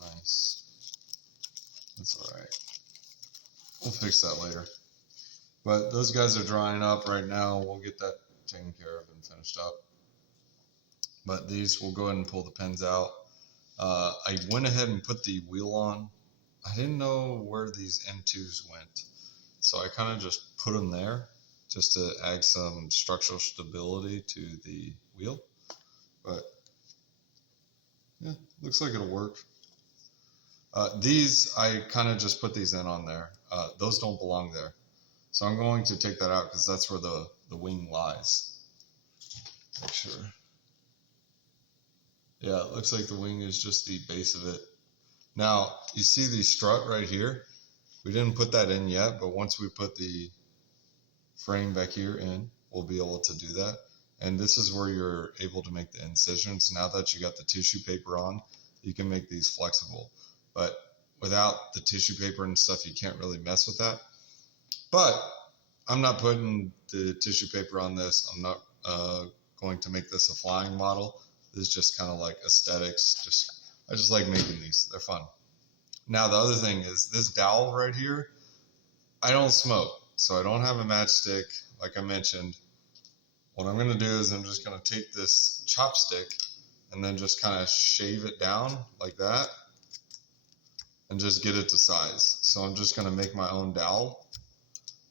Nice. That's all right. We'll fix that later. But those guys are drying up right now. We'll get that taken care of and finished up. But these, we'll go ahead and pull the pins out. I went ahead and put the wheel on. I didn't know where these M2s went, so I kind of just put them there just to add some structural stability to the wheel. But yeah, looks like it'll work. These, I kind of just put these in on there. Those don't belong there. So I'm going to take that out because that's where the wing lies. Make sure. Yeah, it looks like the wing is just the base of it. Now, you see the strut right here? We didn't put that in yet, but once we put the frame back here in, we'll be able to do that. And this is where you're able to make the incisions. Now that you got the tissue paper on, you can make these flexible. But without the tissue paper and stuff, you can't really mess with that. But I'm not putting the tissue paper on this. I'm not going to make this a flying model. This is just kind of like aesthetics. I just like making these. They're fun. Now the other thing is this dowel right here, I don't smoke, so I don't have a matchstick like I mentioned. What I'm going to do is I'm just going to take this chopstick and then just kind of shave it down like that and just get it to size. So I'm just going to make my own dowel.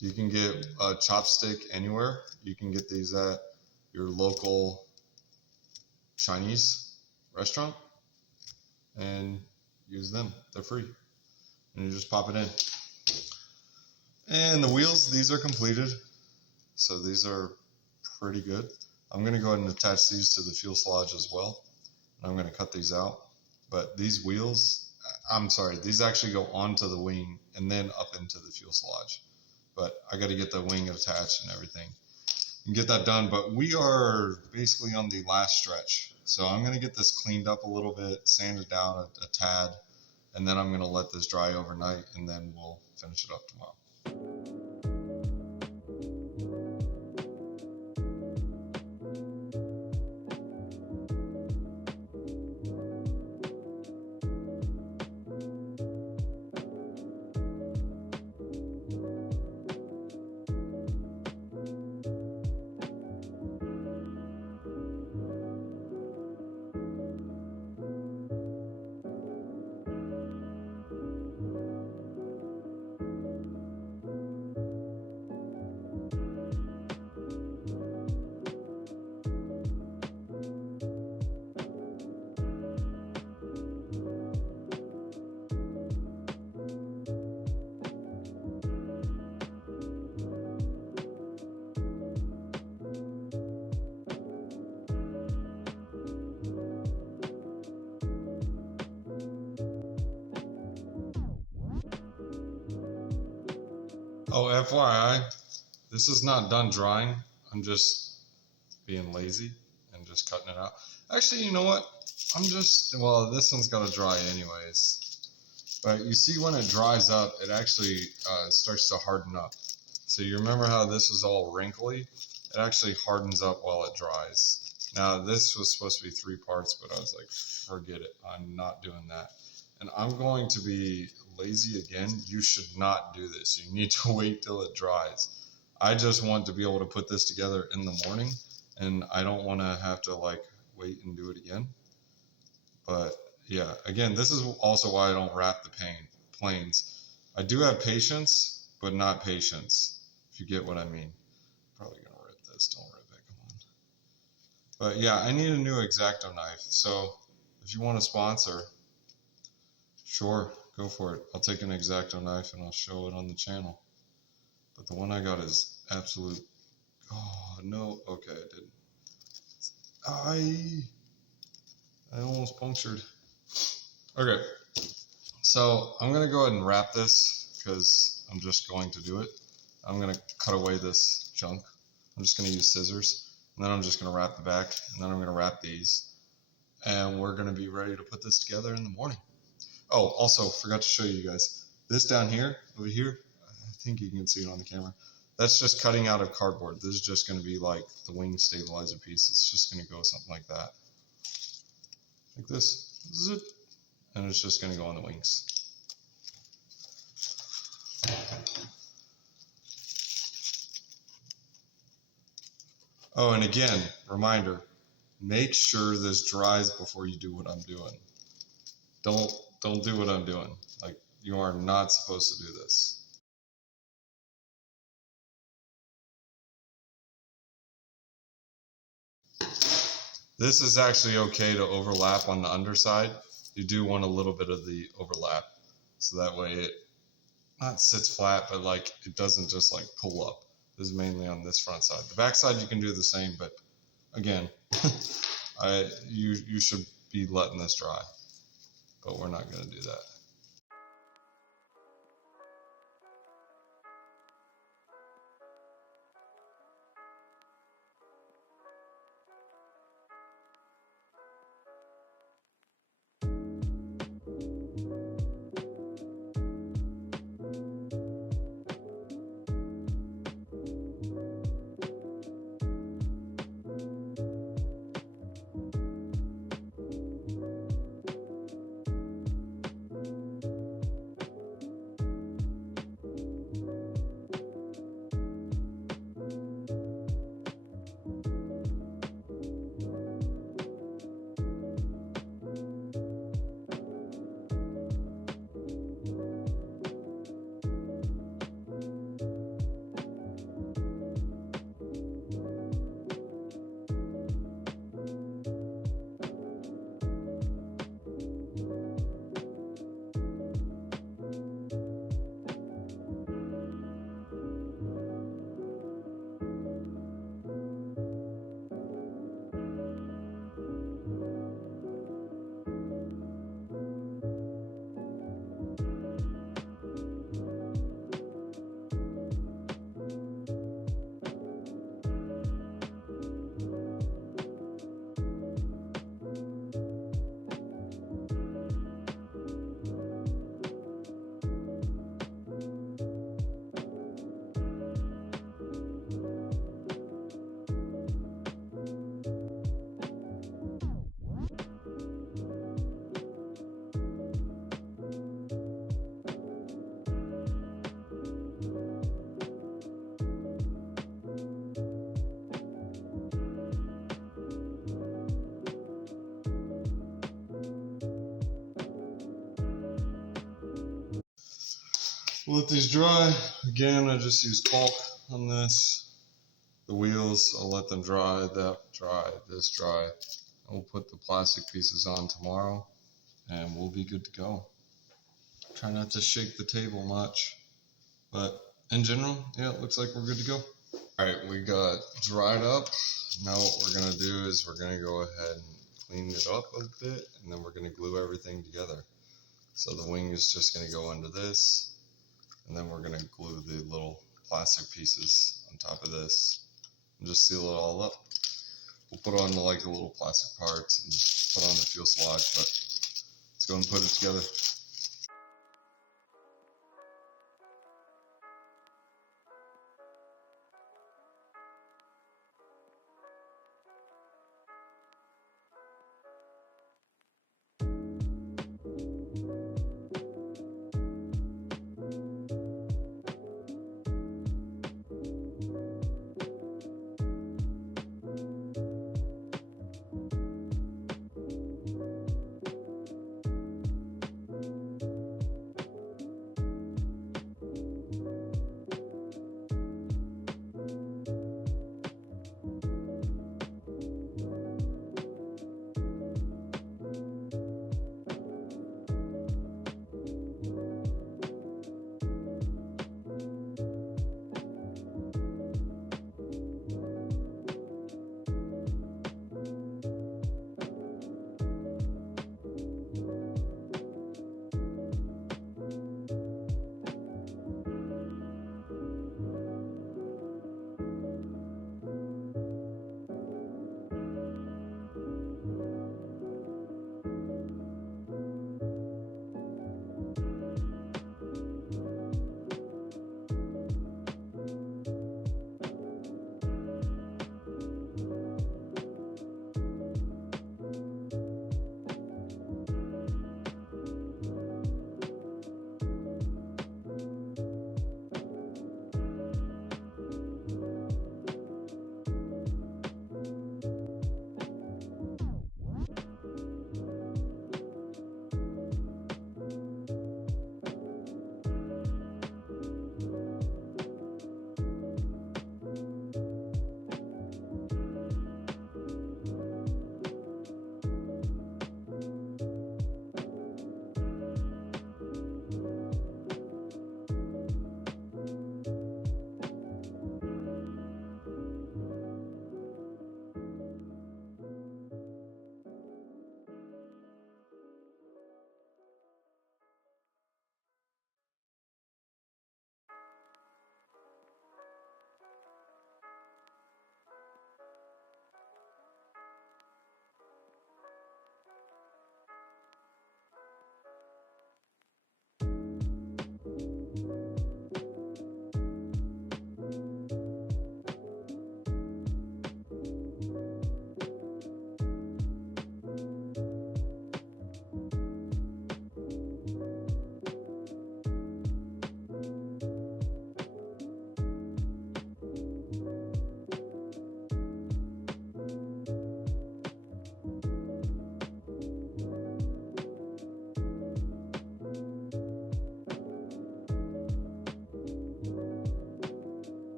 You can get a chopstick anywhere. You can get these at your local Chinese restaurant and use them. They're free. And you just pop it in. And the wheels, these are completed. So these are pretty good. I'm going to go ahead and attach these to the fuselage as well. And I'm going to cut these out. But these wheels, I'm sorry, these actually go onto the wing and then up into the fuselage. But I got to get the wing attached and everything and get that done. But we are basically on the last stretch. So I'm going to get this cleaned up a little bit, sand it down a tad, and then I'm going to let this dry overnight, and then we'll finish it up tomorrow. Oh, FYI, this is not done drying. I'm just being lazy and just cutting it out. Actually, you know what? Well, this one's got to dry anyways. But you see when it dries up, it actually starts to harden up. So you remember how this was all wrinkly? It actually hardens up while it dries. Now this was supposed to be 3 parts, but I was like, forget it. I'm not doing that. And I'm going to be lazy again. You should not do this. You need to wait till it dries. I just want to be able to put this together in the morning, and I don't want to have to like wait and do it again. But yeah, again, this is also why I don't wrap the planes. I do have patience, but not patience, if you get what I mean. Probably gonna rip this, don't rip it, come on. But yeah, I need a new X-Acto knife, so if you want to sponsor, sure, go for it. I'll take an X-Acto knife and I'll show it on the channel. But the one I got is absolute, oh no, okay, I didn't. I almost punctured. Okay, so I'm gonna go ahead and wrap this because I'm just going to do it. I'm gonna cut away this junk. I'm just gonna use scissors, and then I'm just gonna wrap the back, and then I'm gonna wrap these, and we're gonna be ready to put this together in the morning. Oh, also forgot to show you guys this down here, over here. I think you can see it on the camera. That's just cutting out of cardboard. This is just gonna be like the wing stabilizer piece. It's just gonna go something like that, like this. Zip. And it's just going to go on the wings. Oh, and again, reminder, make sure this dries before you do what I'm doing. Don't do what I'm doing. Like, you are not supposed to do this. This is actually okay to overlap on the underside. You do want a little bit of the overlap, so that way it not sits flat, but like it doesn't just like pull up. This is mainly on this front side. The back side you can do the same, but again, you should be letting this dry, but we're not going to do that. Let these dry. Again, I just use caulk on this. The wheels, I'll let them dry, that dry, this dry. We'll put the plastic pieces on tomorrow and we'll be good to go. Try not to shake the table much, but in general, yeah, it looks like we're good to go. All right, we got dried up. Now what we're gonna do is we're gonna go ahead and clean it up a bit, and then we're gonna glue everything together. So the wing is just gonna go into this, And then we're going to glue the little plastic pieces on top of this and just seal it all up. We'll put on like the little plastic parts and put on the fuselage, but let's go and put it together.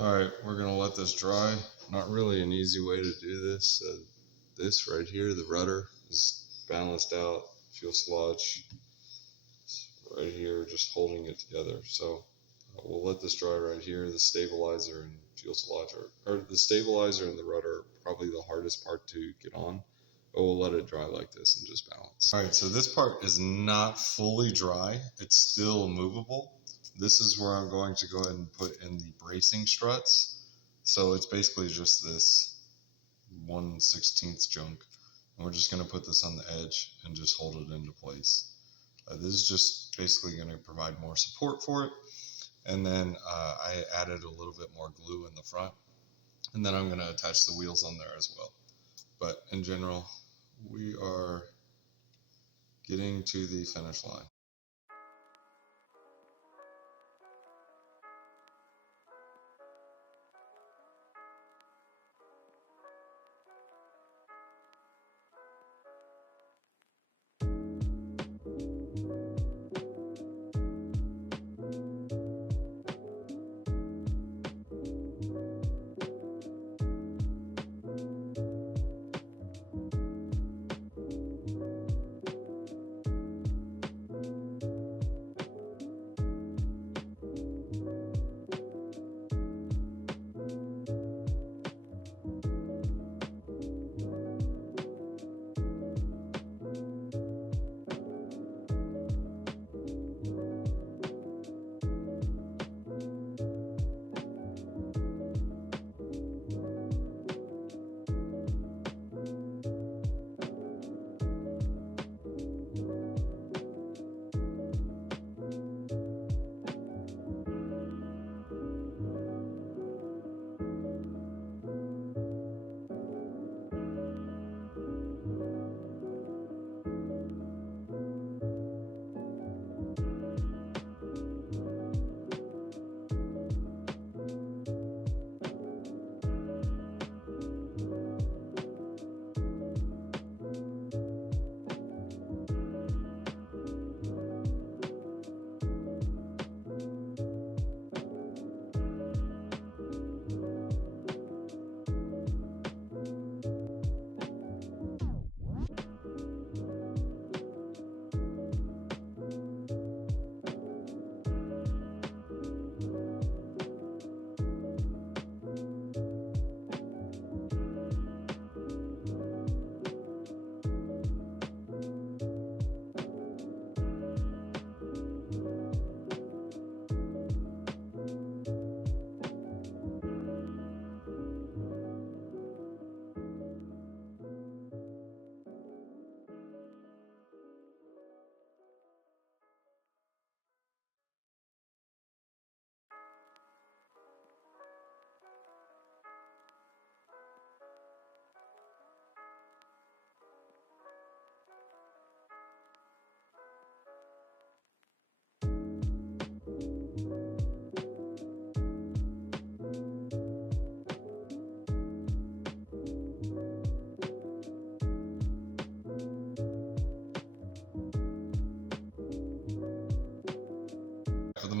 Alright, we're going to let this dry. Not really an easy way to do this. This right here, the rudder, is balanced out. Fuselage right here, just holding it together. So we'll let this dry right here. The stabilizer and fuselage or the stabilizer and the rudder are probably the hardest part to get on. But we'll let it dry like this and just balance. Alright, so this part is not fully dry. It's still movable. This is where I'm going to go ahead and put in the bracing struts. So it's basically just this 1/16 junk. And we're just going to put this on the edge and just hold it into place. This is just basically going to provide more support for it. And then I added a little bit more glue in the front. And then I'm going to attach the wheels on there as well. But in general, we are getting to the finish line.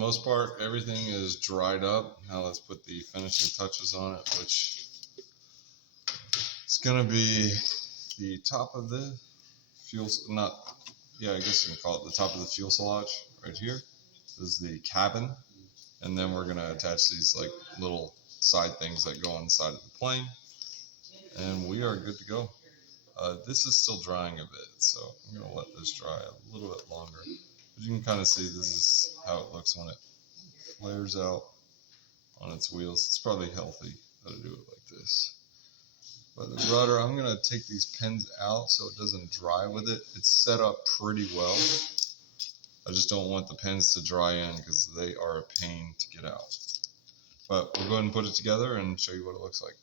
most part, everything is dried up. Now let's put the finishing touches on it, which is going to be the top of the fuel, I guess you can call it the top of the fuselage right here. This is the cabin. And then we're going to attach these like little side things that go on the side of the plane. And we are good to go. This is still drying a bit, so I'm going to let this dry a little bit longer. But you can kind of see this is how it looks when it flares out on its wheels. It's probably healthy to do it like this. But the rudder, I'm going to take these pins out so it doesn't dry with it. It's set up pretty well. I just don't want the pins to dry in because they are a pain to get out. But we'll go ahead and put it together and show you what it looks like.